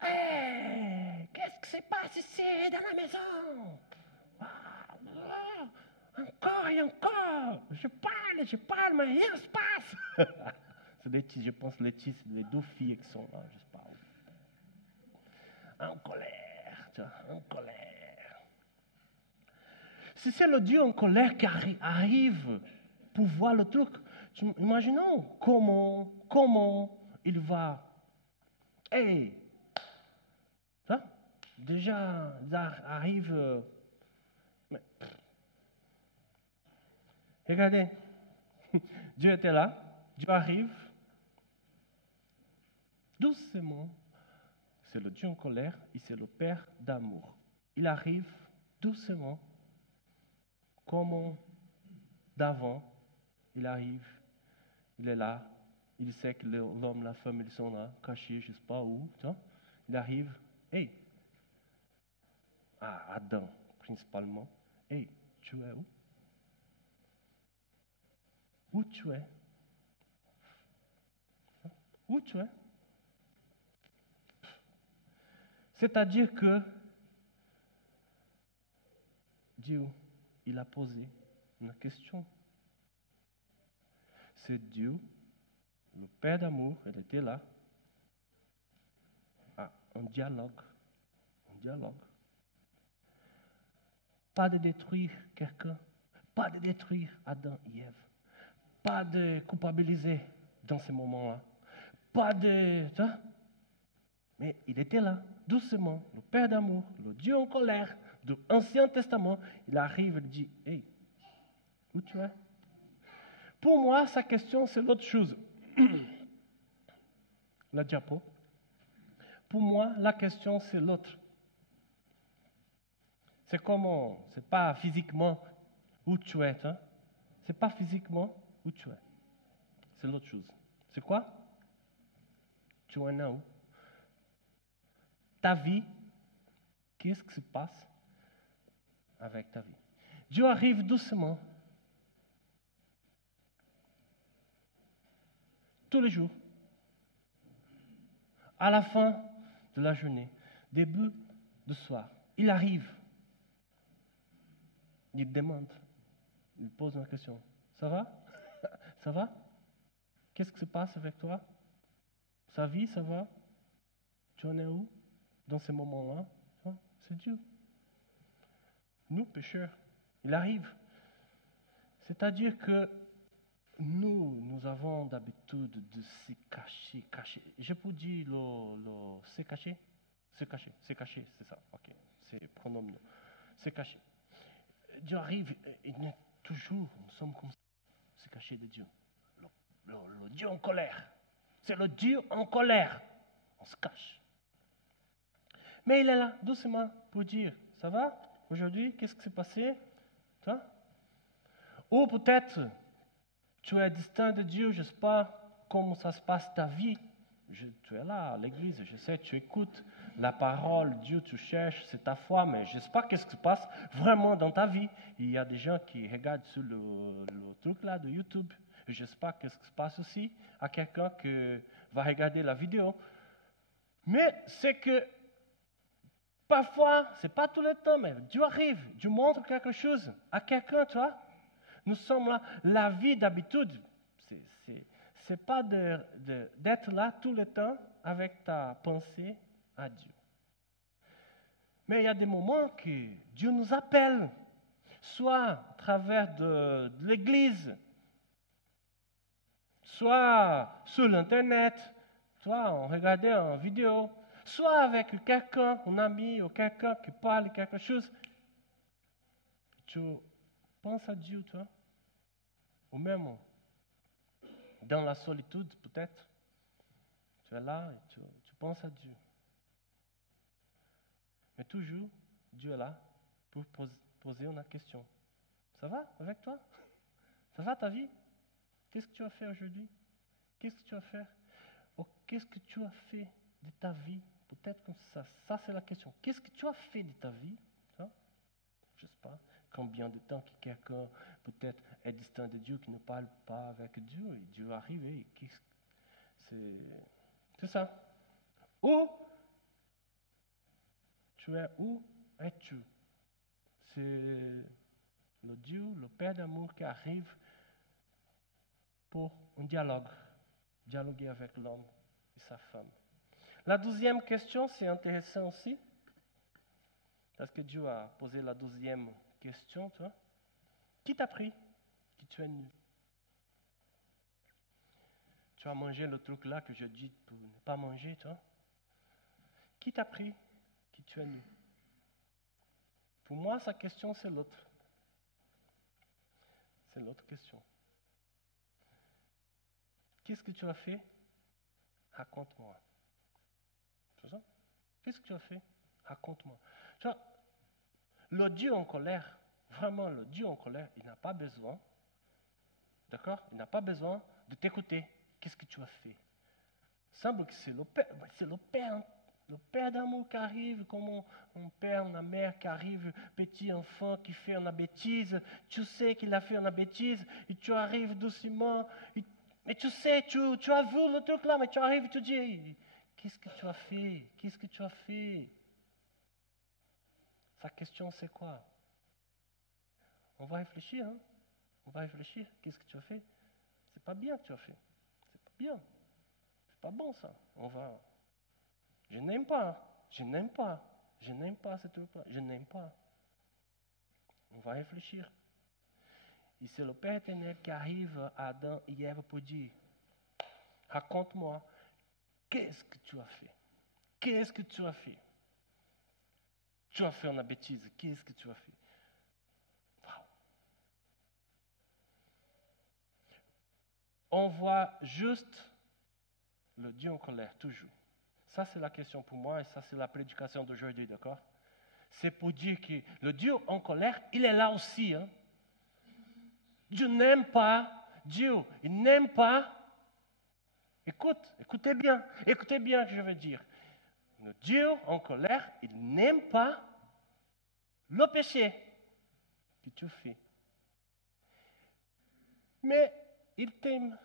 Hey, qu'est-ce qui se passe ici dans la maison? Encore et encore. Je parle, mais rien ne se passe. C'est Letty, je pense, Letty, c'est les deux filles qui sont là, je sais pas où. En colère, tu vois, en colère. Si c'est le Dieu en colère qui arrive pour voir le truc, imaginons comment il va. Hey, ça, déjà, ça arrive. Mais, regardez, Dieu était là, Dieu arrive, doucement. C'est le Dieu en colère et c'est le Père d'amour. Il arrive doucement, comme d'avant. Il arrive, il est là. Il sait que l'homme, la femme, ils sont là, cachés, je ne sais pas où. Tu vois? Il arrive, hey, à Adam principalement. Hey, tu es où? Où tu es? Où tu es? C'est-à-dire que Dieu, il a posé une question. C'est Dieu, le Père d'amour, il était là. Un dialogue. Pas de détruire quelqu'un, pas de détruire Adam et Ève, pas de culpabiliser dans ces moments-là, pas de... Hein? Mais il était là, doucement, le Père d'amour, le Dieu en colère de l'Ancien Testament. Il arrive et dit, hey, où tu es? Pour moi, sa question, c'est l'autre chose. La diapo. Pour moi, la question, c'est l'autre. C'est comment, c'est pas physiquement où tu es. Hein? C'est pas physiquement où tu es. C'est l'autre chose. C'est quoi? Tu en es où? Ta vie, qu'est-ce qui se passe avec ta vie? Dieu arrive doucement, tous les jours, à la fin de la journée, début du soir. Il arrive, il demande, il pose une question. Ça va? Ça va? Qu'est-ce qui se passe avec toi? Sa vie, ça va? Tu en es où dans ces moments-là? C'est Dieu. Nous, pécheurs, il arrive. C'est-à-dire que nous avons d'habitude de se cacher. Je peux dire se cacher? C'est ça. Ok, c'est pronom. Se cacher. Dieu arrive, et toujours, nous sommes comme ça, se cacher de Dieu. Le Dieu en colère. C'est le Dieu en colère. On se cache. Mais il est là, doucement, pour dire, ça va? Aujourd'hui, qu'est-ce qui s'est passé? Toi? Ou peut-être, tu es distant de Dieu, je ne sais pas comment ça se passe ta vie. Tu es là à l'église, je sais, tu écoutes la parole, Dieu, tu cherches, c'est ta foi, mais je ne sais pas qu'est-ce qui se passe vraiment dans ta vie. Il y a des gens qui regardent sur le truc là de YouTube. Je ne sais pas qu'est-ce qui se passe aussi à quelqu'un qui va regarder la vidéo. Mais c'est que parfois, ce n'est pas tout le temps, mais Dieu arrive, Dieu montre quelque chose à quelqu'un, tu vois. Nous sommes là, la vie d'habitude, c'est pas d'être là tout le temps avec ta pensée à Dieu. Mais il y a des moments que Dieu nous appelle, soit à travers de l'église, soit sur l'Internet, soit en regardant une vidéo, soit avec quelqu'un, un ami ou quelqu'un qui parle quelque chose. Tu penses à Dieu, toi, ou même dans la solitude, peut-être. Tu es là et tu penses à Dieu. Mais toujours, Dieu est là pour poser une question. Ça va avec toi? Ça va ta vie? Qu'est-ce que tu as fait aujourd'hui? Qu'est-ce que tu vas faire? Oh, qu'est-ce que tu as fait de ta vie? Peut-être comme ça. Ça, c'est la question. Qu'est-ce que tu as fait de ta vie? Hein? Je ne sais pas. Combien de temps que quelqu'un peut-être est distant de Dieu, qui ne parle pas avec Dieu, et Dieu arrive, et c'est ça. Où es-tu? C'est le Dieu, le Père d'amour qui arrive pour un dialoguer avec l'homme et sa femme. La deuxième question, c'est intéressant aussi, parce que Dieu a posé la deuxième question, tu vois. Qui t'a pris que tu es nu? Tu as mangé le truc là que je dis pour ne pas manger, tu vois. Qui t'a pris que tu es nu? Pour moi, sa question, c'est l'autre. C'est l'autre question. Qu'est-ce que tu as fait? Raconte-moi. C'est ça? Qu'est-ce que tu as fait? Raconte-moi. Tu vois, le Dieu en colère, vraiment le Dieu en colère, il n'a pas besoin, d'accord? Il n'a pas besoin de t'écouter. Qu'est-ce que tu as fait? Il semble que c'est le père d'amour qui arrive, comme un père, une mère qui arrive, petit enfant qui fait une bêtise. Tu sais qu'il a fait une bêtise et tu arrives doucement. Mais tu sais, tu as vu le truc là, mais tu arrives et tu dis, qu'est-ce que tu as fait? Qu'est-ce que tu as fait? Sa question, c'est quoi? On va réfléchir, hein? On va réfléchir. Qu'est-ce que tu as fait? C'est pas bien que tu as fait. C'est pas bien. C'est pas bon ça. Je n'aime pas. Je n'aime pas. Je n'aime pas ce truc-là. Je n'aime pas. On va réfléchir. Et c'est le Père éternel qui arrive à Adam et Ève pour dire, raconte-moi, qu'est-ce que tu as fait? Qu'est-ce que tu as fait? Tu as fait une bêtise. Qu'est-ce que tu as fait? Wow. On voit juste le Dieu en colère, toujours. Ça, c'est la question pour moi et ça, c'est la prédication d'aujourd'hui, d'accord? C'est pour dire que le Dieu en colère, il est là aussi. Hein? Dieu n'aime pas. Dieu, il n'aime pas. Écoutez bien ce que je veux dire. Le Dieu en colère, il n'aime pas le péché que tu fais. Mais il t'aime,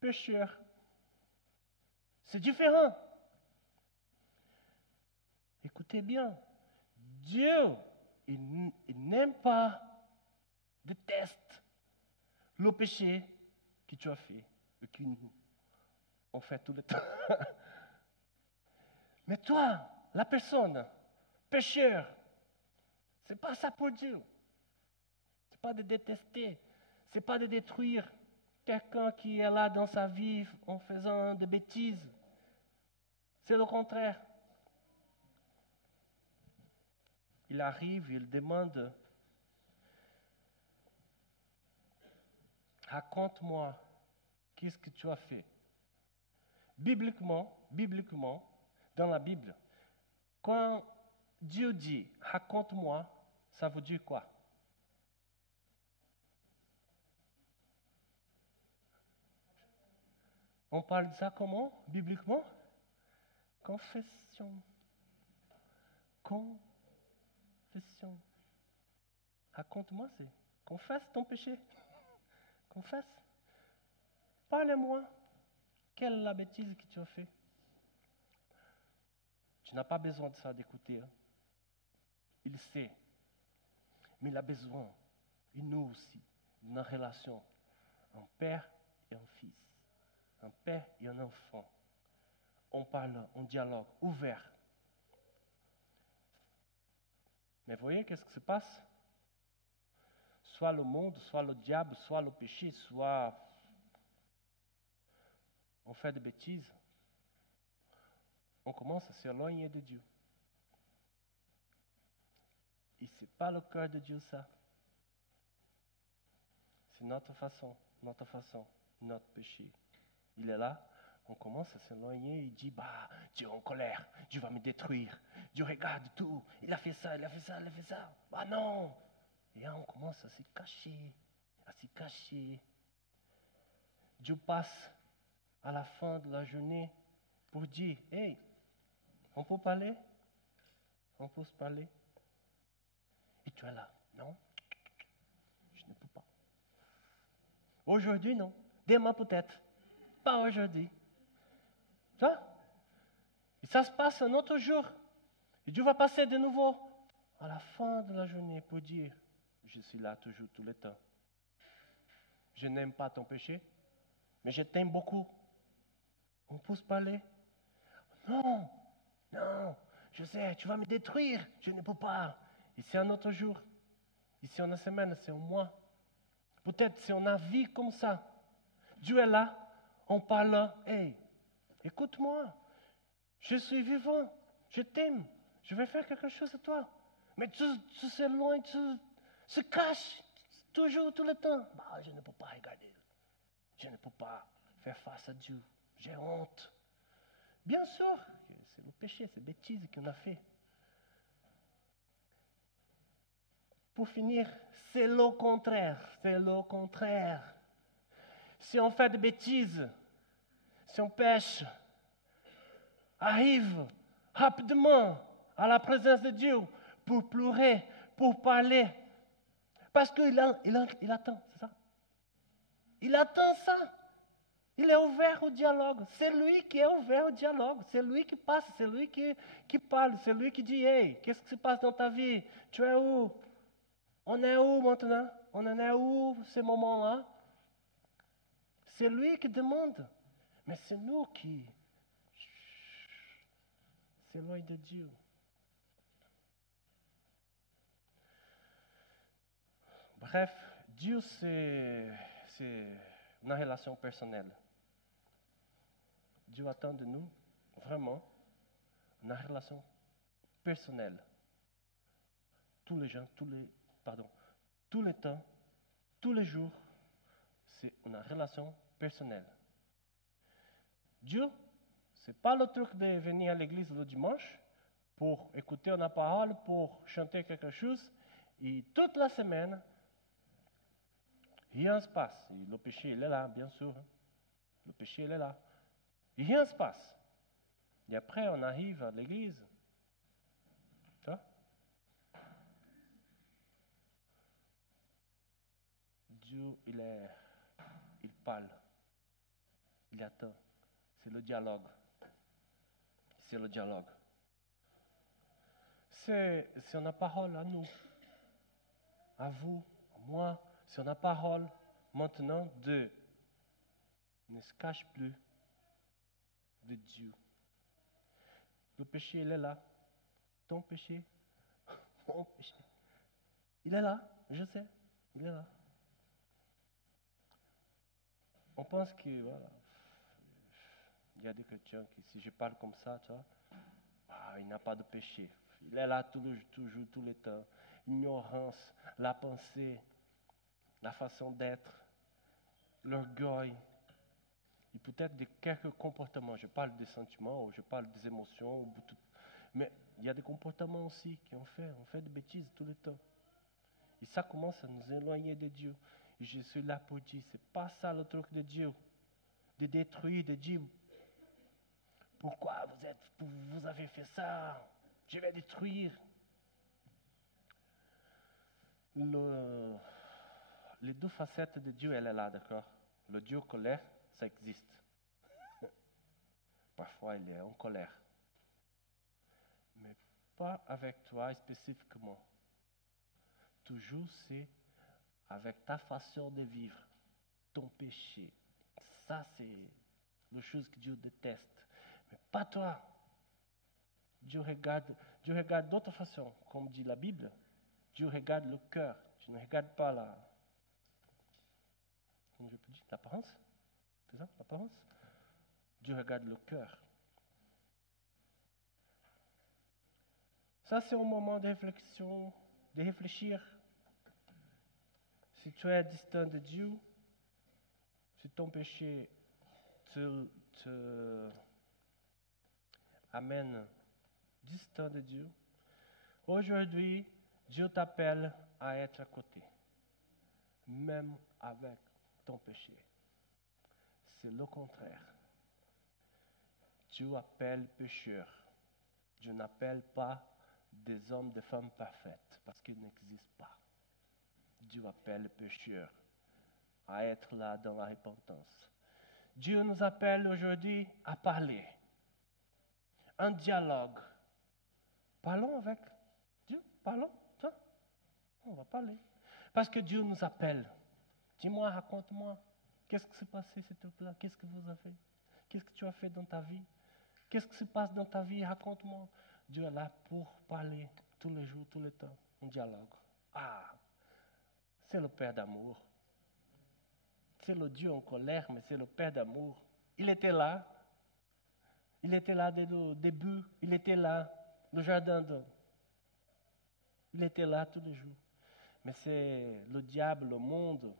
pécheur. C'est différent. Écoutez bien. Dieu, il n'aime pas, déteste le péché que tu as fait et qu'on fait tout le temps. Mais toi, la personne, pécheur, c'est pas ça pour Dieu. C'est pas de détester, c'est pas de détruire quelqu'un qui est là dans sa vie en faisant des bêtises. C'est le contraire. Il arrive, il demande, raconte-moi, qu'est-ce que tu as fait? Bibliquement, dans la Bible, quand Dieu dit, raconte-moi, ça veut dire quoi? On parle de ça comment, bibliquement? Confession. Raconte-moi, c'est confesse ton péché. Confesse. Parle-moi. Quelle est la bêtise que tu as fait? Tu n'as pas besoin de ça d'écouter. Hein? Il sait. Mais il a besoin, et nous aussi, d'une relation. Un père et un fils. Un père et un enfant. On parle, on dialogue, ouvert. Mais voyez qu'est-ce qui se passe? Soit le monde, soit le diable, soit le péché, soit on fait des bêtises. On commence à s'éloigner de Dieu. Et ce n'est pas le cœur de Dieu ça. C'est notre façon, notre péché. Il est là, on commence à s'éloigner, il dit, Dieu est en colère, Dieu va me détruire, Dieu regarde tout, il a fait ça, bah non. Et là, on commence à se cacher, Dieu passe à la fin de la journée pour dire, hey, on peut parler? On peut se parler? Et tu es là, non, je ne peux pas. Aujourd'hui, non. Demain peut-être. Pas aujourd'hui. Ça? Et ça se passe un autre jour. Et Dieu va passer de nouveau à la fin de la journée pour dire, je suis là toujours tout le temps. Je n'aime pas ton péché, mais je t'aime beaucoup. On peut se parler? Non, non, je sais, tu vas me détruire, je ne peux pas. Et c'est un autre jour. Et c'est une semaine, c'est un mois. Peut-être si on a vie comme ça, Dieu est là, on parle, hey, écoute-moi, je suis vivant, je t'aime, je vais faire quelque chose à toi. Mais tu s'éloignes, tu se caches toujours, tout le temps. Bah, je ne peux pas regarder, je ne peux pas faire face à Dieu, j'ai honte. Bien sûr, c'est le péché, c'est bêtise qu'on a fait. Pour finir, c'est le contraire, c'est le contraire. Si on fait des bêtises, si on pêche, arrive rapidement à la présence de Dieu pour pleurer, pour parler. Parce qu'il attend, c'est ça? Il attend ça. Il est ouvert au dialogue. C'est lui qui est ouvert au dialogue. C'est lui qui passe, c'est lui qui parle, c'est lui qui dit, hey, qu'est-ce qui se passe dans ta vie? Tu es où? On est où maintenant? On en est où ces moments-là? C'est lui qui demande. Mais c'est nous qui s'éloignent de Dieu. Bref, Dieu, c'est une relation personnelle. Dieu attend de nous, vraiment, une relation personnelle. Tous les gens, tout le temps, tous les jours, c'est une relation personnelle. Dieu, ce n'est pas le truc de venir à l'église le dimanche pour écouter une parole, pour chanter quelque chose, et toute la semaine, rien ne se passe. Et le péché, il est là, bien sûr. Le péché, il est là. Et rien ne se passe. Et après, on arrive à l'église. Ça? Dieu, il parle. Il attend. C'est le dialogue. C'est le dialogue. C'est une parole à nous, à vous, à moi. C'est une parole maintenant ne se cache plus de Dieu. Le péché, il est là. Ton péché, mon péché. Il est là, je sais, il est là. On pense que, voilà, il y a des chrétiens qui, si je parle comme ça, tu vois, il n'a pas de péché. Il est là toujours, tout le temps. L'ignorance, la pensée, la façon d'être, l'orgueil. Et peut-être de quelques comportements. Je parle des sentiments, ou je parle des émotions, mais il y a des comportements aussi qu'on fait. On fait des bêtises tout le temps. Et ça commence à nous éloigner de Dieu. Et je suis là pour dire, c'est pas ça le truc de Dieu. De détruire, de dire, pourquoi vous avez fait ça? Je vais détruire. Les deux facettes de Dieu, elle est là, d'accord? Le Dieu colère, ça existe. Parfois, il est en colère. Mais pas avec toi spécifiquement. Toujours, c'est avec ta façon de vivre, ton péché. Ça, c'est la chose que Dieu déteste. Mais pas toi. Dieu regarde d'autres façons, comme dit la Bible. Dieu regarde le cœur. Tu ne regardes pas comment je peux dire, l'apparence. C'est ça, l'apparence? Dieu regarde le cœur. Ça, c'est un moment de réflexion, de réfléchir. Si tu es distant de Dieu, si ton péché te amène distant de Dieu, aujourd'hui, Dieu t'appelle à être à côté, même avec ton péché. C'est le contraire. Dieu appelle pécheurs. Dieu n'appelle pas des hommes, des femmes parfaites, parce qu'ils n'existent pas. Dieu appelle les pécheurs à être là dans la repentance. Dieu nous appelle aujourd'hui à parler. Un dialogue. Parlons avec Dieu. Parlons. Tiens, on va parler. Parce que Dieu nous appelle. Dis-moi, raconte-moi. Qu'est-ce qui s'est passé, s'il te plaît? Qu'est-ce que vous avez fait? Qu'est-ce que tu as fait dans ta vie? Qu'est-ce qui se passe dans ta vie? Raconte-moi. Dieu est là pour parler tous les jours, tous les temps. Un dialogue. Ah, c'est le Père d'amour. C'est le Dieu en colère, mais c'est le Père d'amour. Il était là. Il était là dès le début. Il était là, le jardin d'Éden. Il était là tous les jours. Mais c'est le diable, le monde,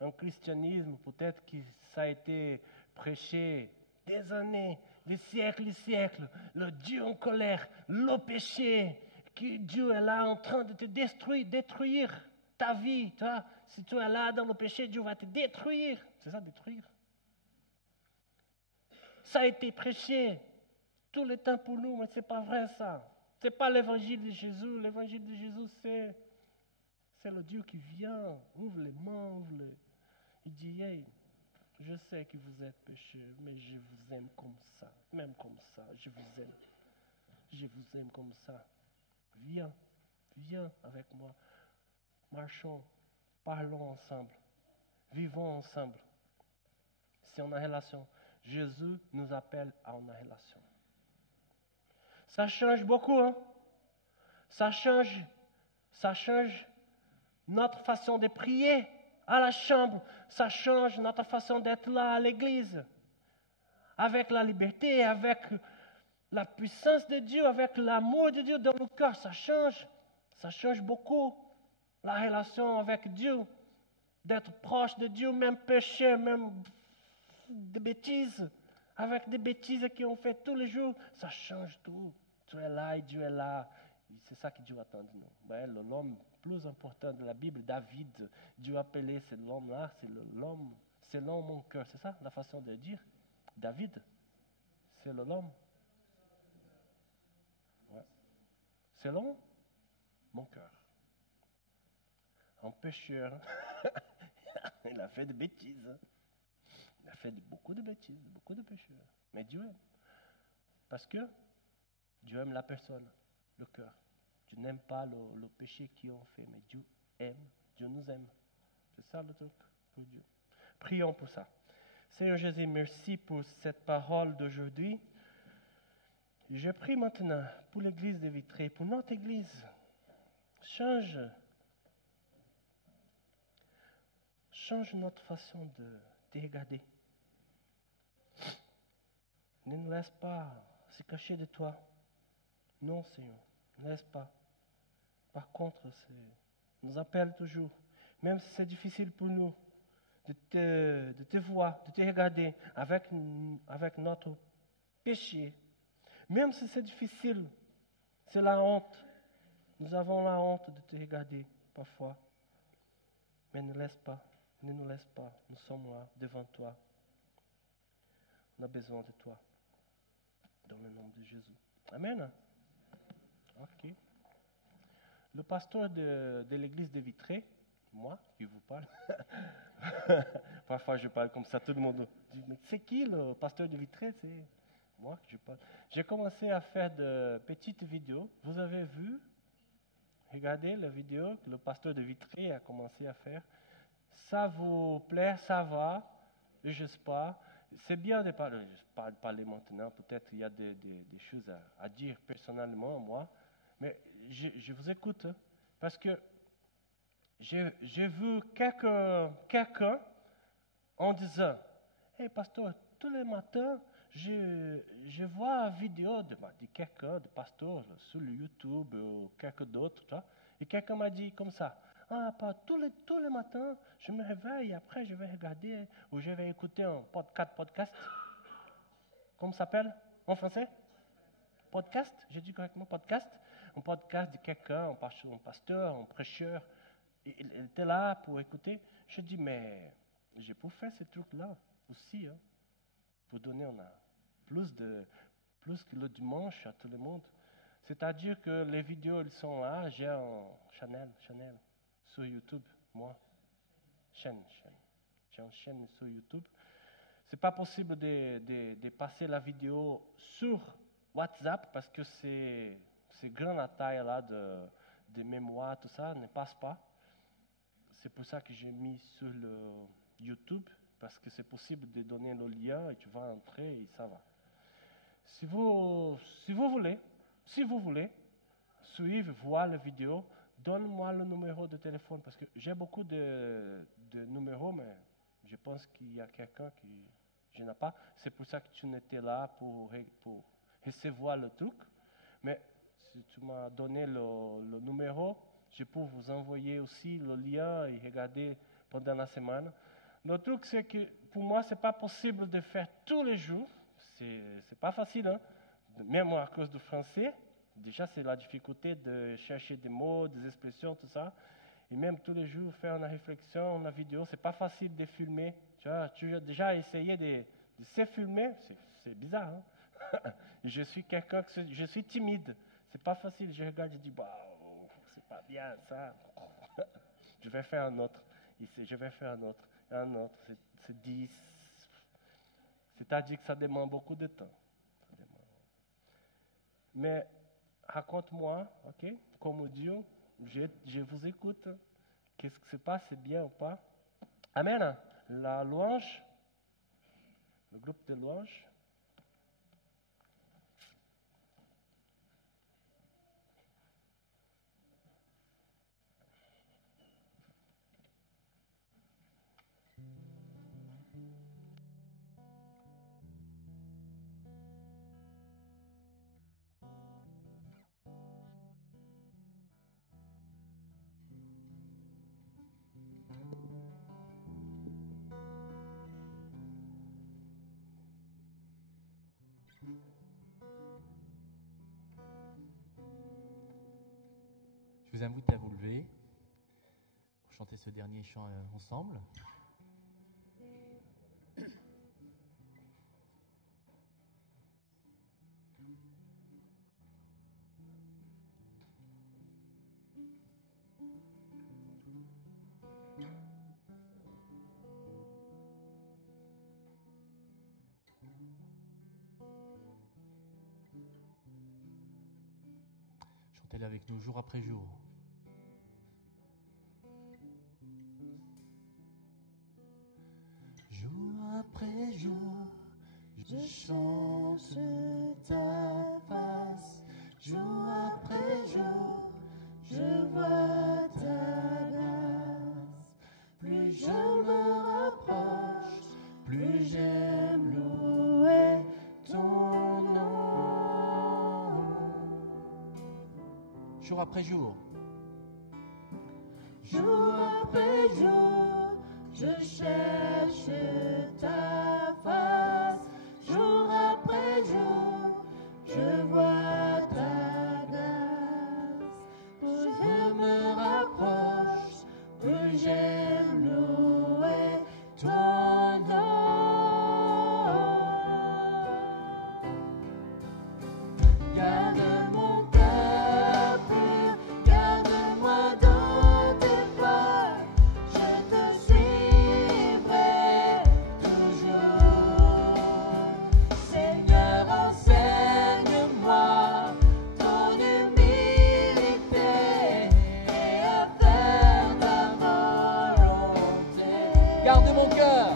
un christianisme peut-être que ça a été prêché des années, des siècles, le Dieu en colère, le péché, que Dieu est là en train de te détruire ta vie. Toi, si tu es là dans le péché, Dieu va te détruire. C'est ça, détruire. Ça a été prêché tout le temps pour nous, mais ce n'est pas vrai ça. Ce n'est pas l'évangile de Jésus. L'évangile de Jésus, c'est le Dieu qui vient, ouvre les mains, Il dit, hey, je sais que vous êtes pécheurs, mais je vous aime comme ça, même comme ça, je vous aime. Je vous aime comme ça. Viens avec moi. Marchons, parlons ensemble, vivons ensemble. C'est une relation. Jésus nous appelle à une relation. Ça change beaucoup, hein? Ça change notre façon de prier à la chambre. Ça change notre façon d'être là à l'église. Avec la liberté, avec la puissance de Dieu, avec l'amour de Dieu dans le cœur, ça change beaucoup la relation avec Dieu, d'être proche de Dieu, même péché, même des bêtises, avec des bêtises qu'on fait tous les jours, ça change tout. Tu es là et Dieu est là. C'est ça que Dieu attend de nous. Ben, l'homme plus important de la Bible, David, Dieu appelé cet homme-là, c'est l'homme selon mon cœur. C'est ça la façon de dire? David, c'est l'homme. Ouais. Selon mon cœur. Un pécheur. Il a fait des bêtises. Hein. Il a fait beaucoup de bêtises, beaucoup de pécheurs. Mais Dieu aime. Parce que Dieu aime la personne, le cœur. Dieu n'aime pas le péché qu'ils ont fait, mais Dieu aime, Dieu nous aime. C'est ça le truc pour Dieu. Prions pour ça. Seigneur Jésus, merci pour cette parole d'aujourd'hui. Je prie maintenant pour l'église de Vitré, pour notre église. Change notre façon de regarder. Ne nous laisse pas se cacher de toi. Non, Seigneur, ne laisse pas. Par contre, nous appelle toujours, même si c'est difficile pour nous, de te voir, de te regarder avec notre péché. Même si c'est difficile, c'est la honte. Nous avons la honte de te regarder parfois. Mais ne nous laisse pas. Nous sommes là devant toi. On a besoin de toi. Dans le nom de Jésus. Amen. Ok. Le pasteur de l'église de Vitré, moi qui vous parle, parfois je parle comme ça, tout le monde dit, mais c'est qui le pasteur de Vitré? C'est moi que je parle. J'ai commencé à faire de petites vidéos. Vous avez vu? Regardez la vidéo que le pasteur de Vitré a commencé à faire. Ça vous plaît, ça va, j'espère. C'est bien de parler maintenant. Peut-être il y a des choses à dire personnellement, moi. Mais je vous écoute. Hein, parce que j'ai vu quelqu'un en disant, hey, pasteur, tous les matins, je vois une vidéo de quelqu'un, de pasteur, sur le YouTube ou quelqu'un d'autre. Et quelqu'un m'a dit comme ça, ah, pas tous les matins, je me réveille et après je vais regarder ou je vais écouter un podcast. Comment ça s'appelle en français? Podcast, j'ai dit correctement podcast. Un podcast de quelqu'un, un pasteur, un prêcheur. Il était là pour écouter. Je dis, mais j'ai pour faire ce truc-là aussi, hein, pour donner plus que le dimanche à tout le monde. C'est-à-dire que les vidéos, elles sont là. J'ai un channel sur YouTube, moi. J'ai une chaîne sur YouTube. C'est pas possible de passer la vidéo sur WhatsApp parce que c'est grand la taille là de mémoire, tout ça ne passe pas. C'est pour ça que j'ai mis sur le YouTube parce que c'est possible de donner le lien et tu vas entrer et ça va. Si vous voulez suivre, voir la vidéo, donne-moi le numéro de téléphone parce que j'ai beaucoup de numéros, mais je pense qu'il y a quelqu'un qui je n'ai pas. C'est pour ça que tu n'étais là pour recevoir le truc. Mais si tu m'as donné le numéro, je peux vous envoyer aussi le lien et regarder pendant la semaine. Le truc, c'est que pour moi, ce n'est pas possible de faire tous les jours. C'est pas facile, hein? Même à cause du français. Déjà, c'est la difficulté de chercher des mots, des expressions, tout ça. Et même tous les jours, faire une réflexion, une vidéo, c'est pas facile de filmer. Tu as déjà essayé de se filmer, c'est bizarre. Hein? Je suis timide. C'est pas facile. Je regarde et je dis, bah, c'est pas bien ça. Je vais faire un autre. Je vais faire un autre. C'est 10. C'est-à-dire que ça demande beaucoup de temps. Mais raconte-moi, ok, comme Dieu, je vous écoute. Qu'est-ce qui se passe, c'est bien ou pas? Amen. La louange, le groupe de louange. Je vous invite à vous lever pour chanter ce dernier chant ensemble. Chantez-le avec nous jour après jour. Jour après jour, je chante ta face. Jour après jour, je vois ta grâce. Plus je me rapproche, plus j'aime louer ton nom. Jour après jour. Jour après jour, je cherche ta face. Jour après jour, je vois ta grâce. Plus je me rapproche, plus j'aime louer ton nom. Garde mon cœur pur, garde-moi dans tes voies. Je te suivrai toujours. Seigneur, enseigne-moi ton humilité et à faire ta volonté. Garde mon cœur.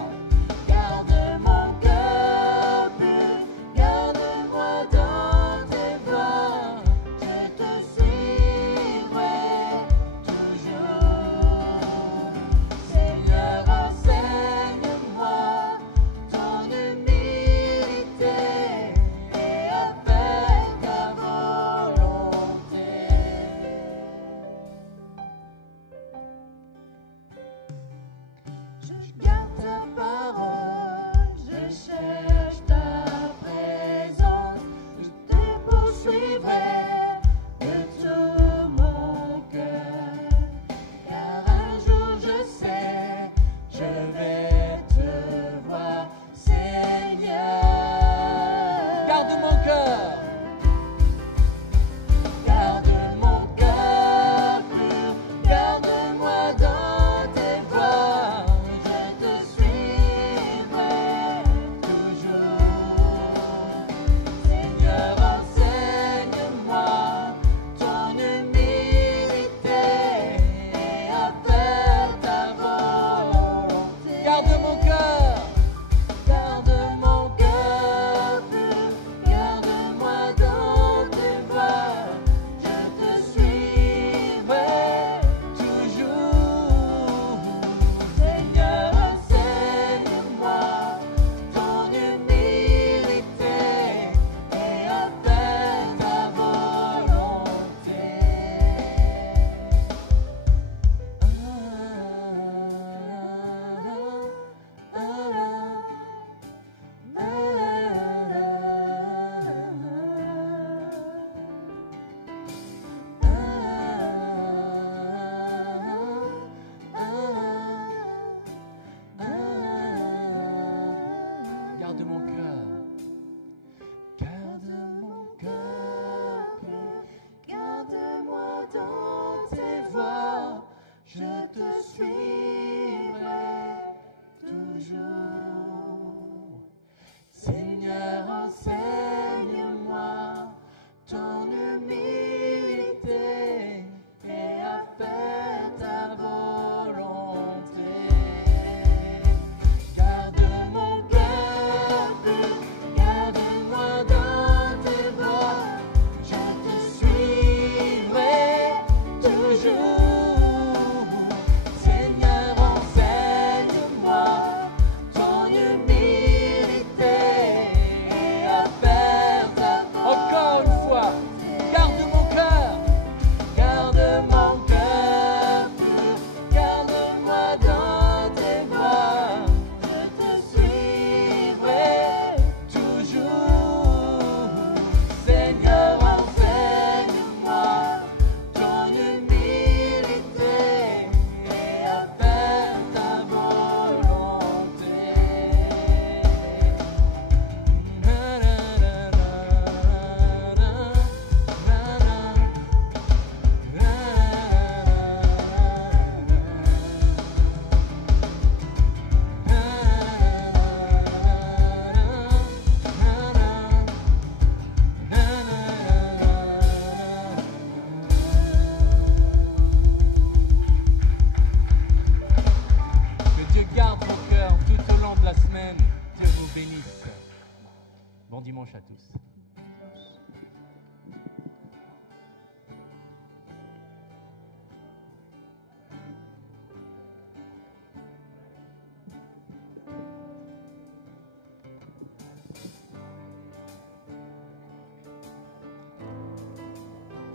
Garde mon cœur pur, garde-moi dans tes voies. Je te suivrai toujours. Seigneur, enseigne-moi ton humilité et à faire ta volonté. Je garde ta suivrai toujours. Seigneur, enseigne-moi ton humilité et à faire ta volonté. Garde mon cœur pur, garde-moi dans tes voies, je te suivrai toujours. Seigneur, enseigne-moi ton humilité et à faire ta volonté. Encore une fois, garde mon cœur. Garde mon cœur pur, garde-moi dans tes voies, je te suivrai toujours. Seigneur, enseigne-moi ton humilité et à faire ta volonté. Que Dieu garde vos cœurs tout au long de la semaine. Dieu vous bénisse. Bon dimanche à tous.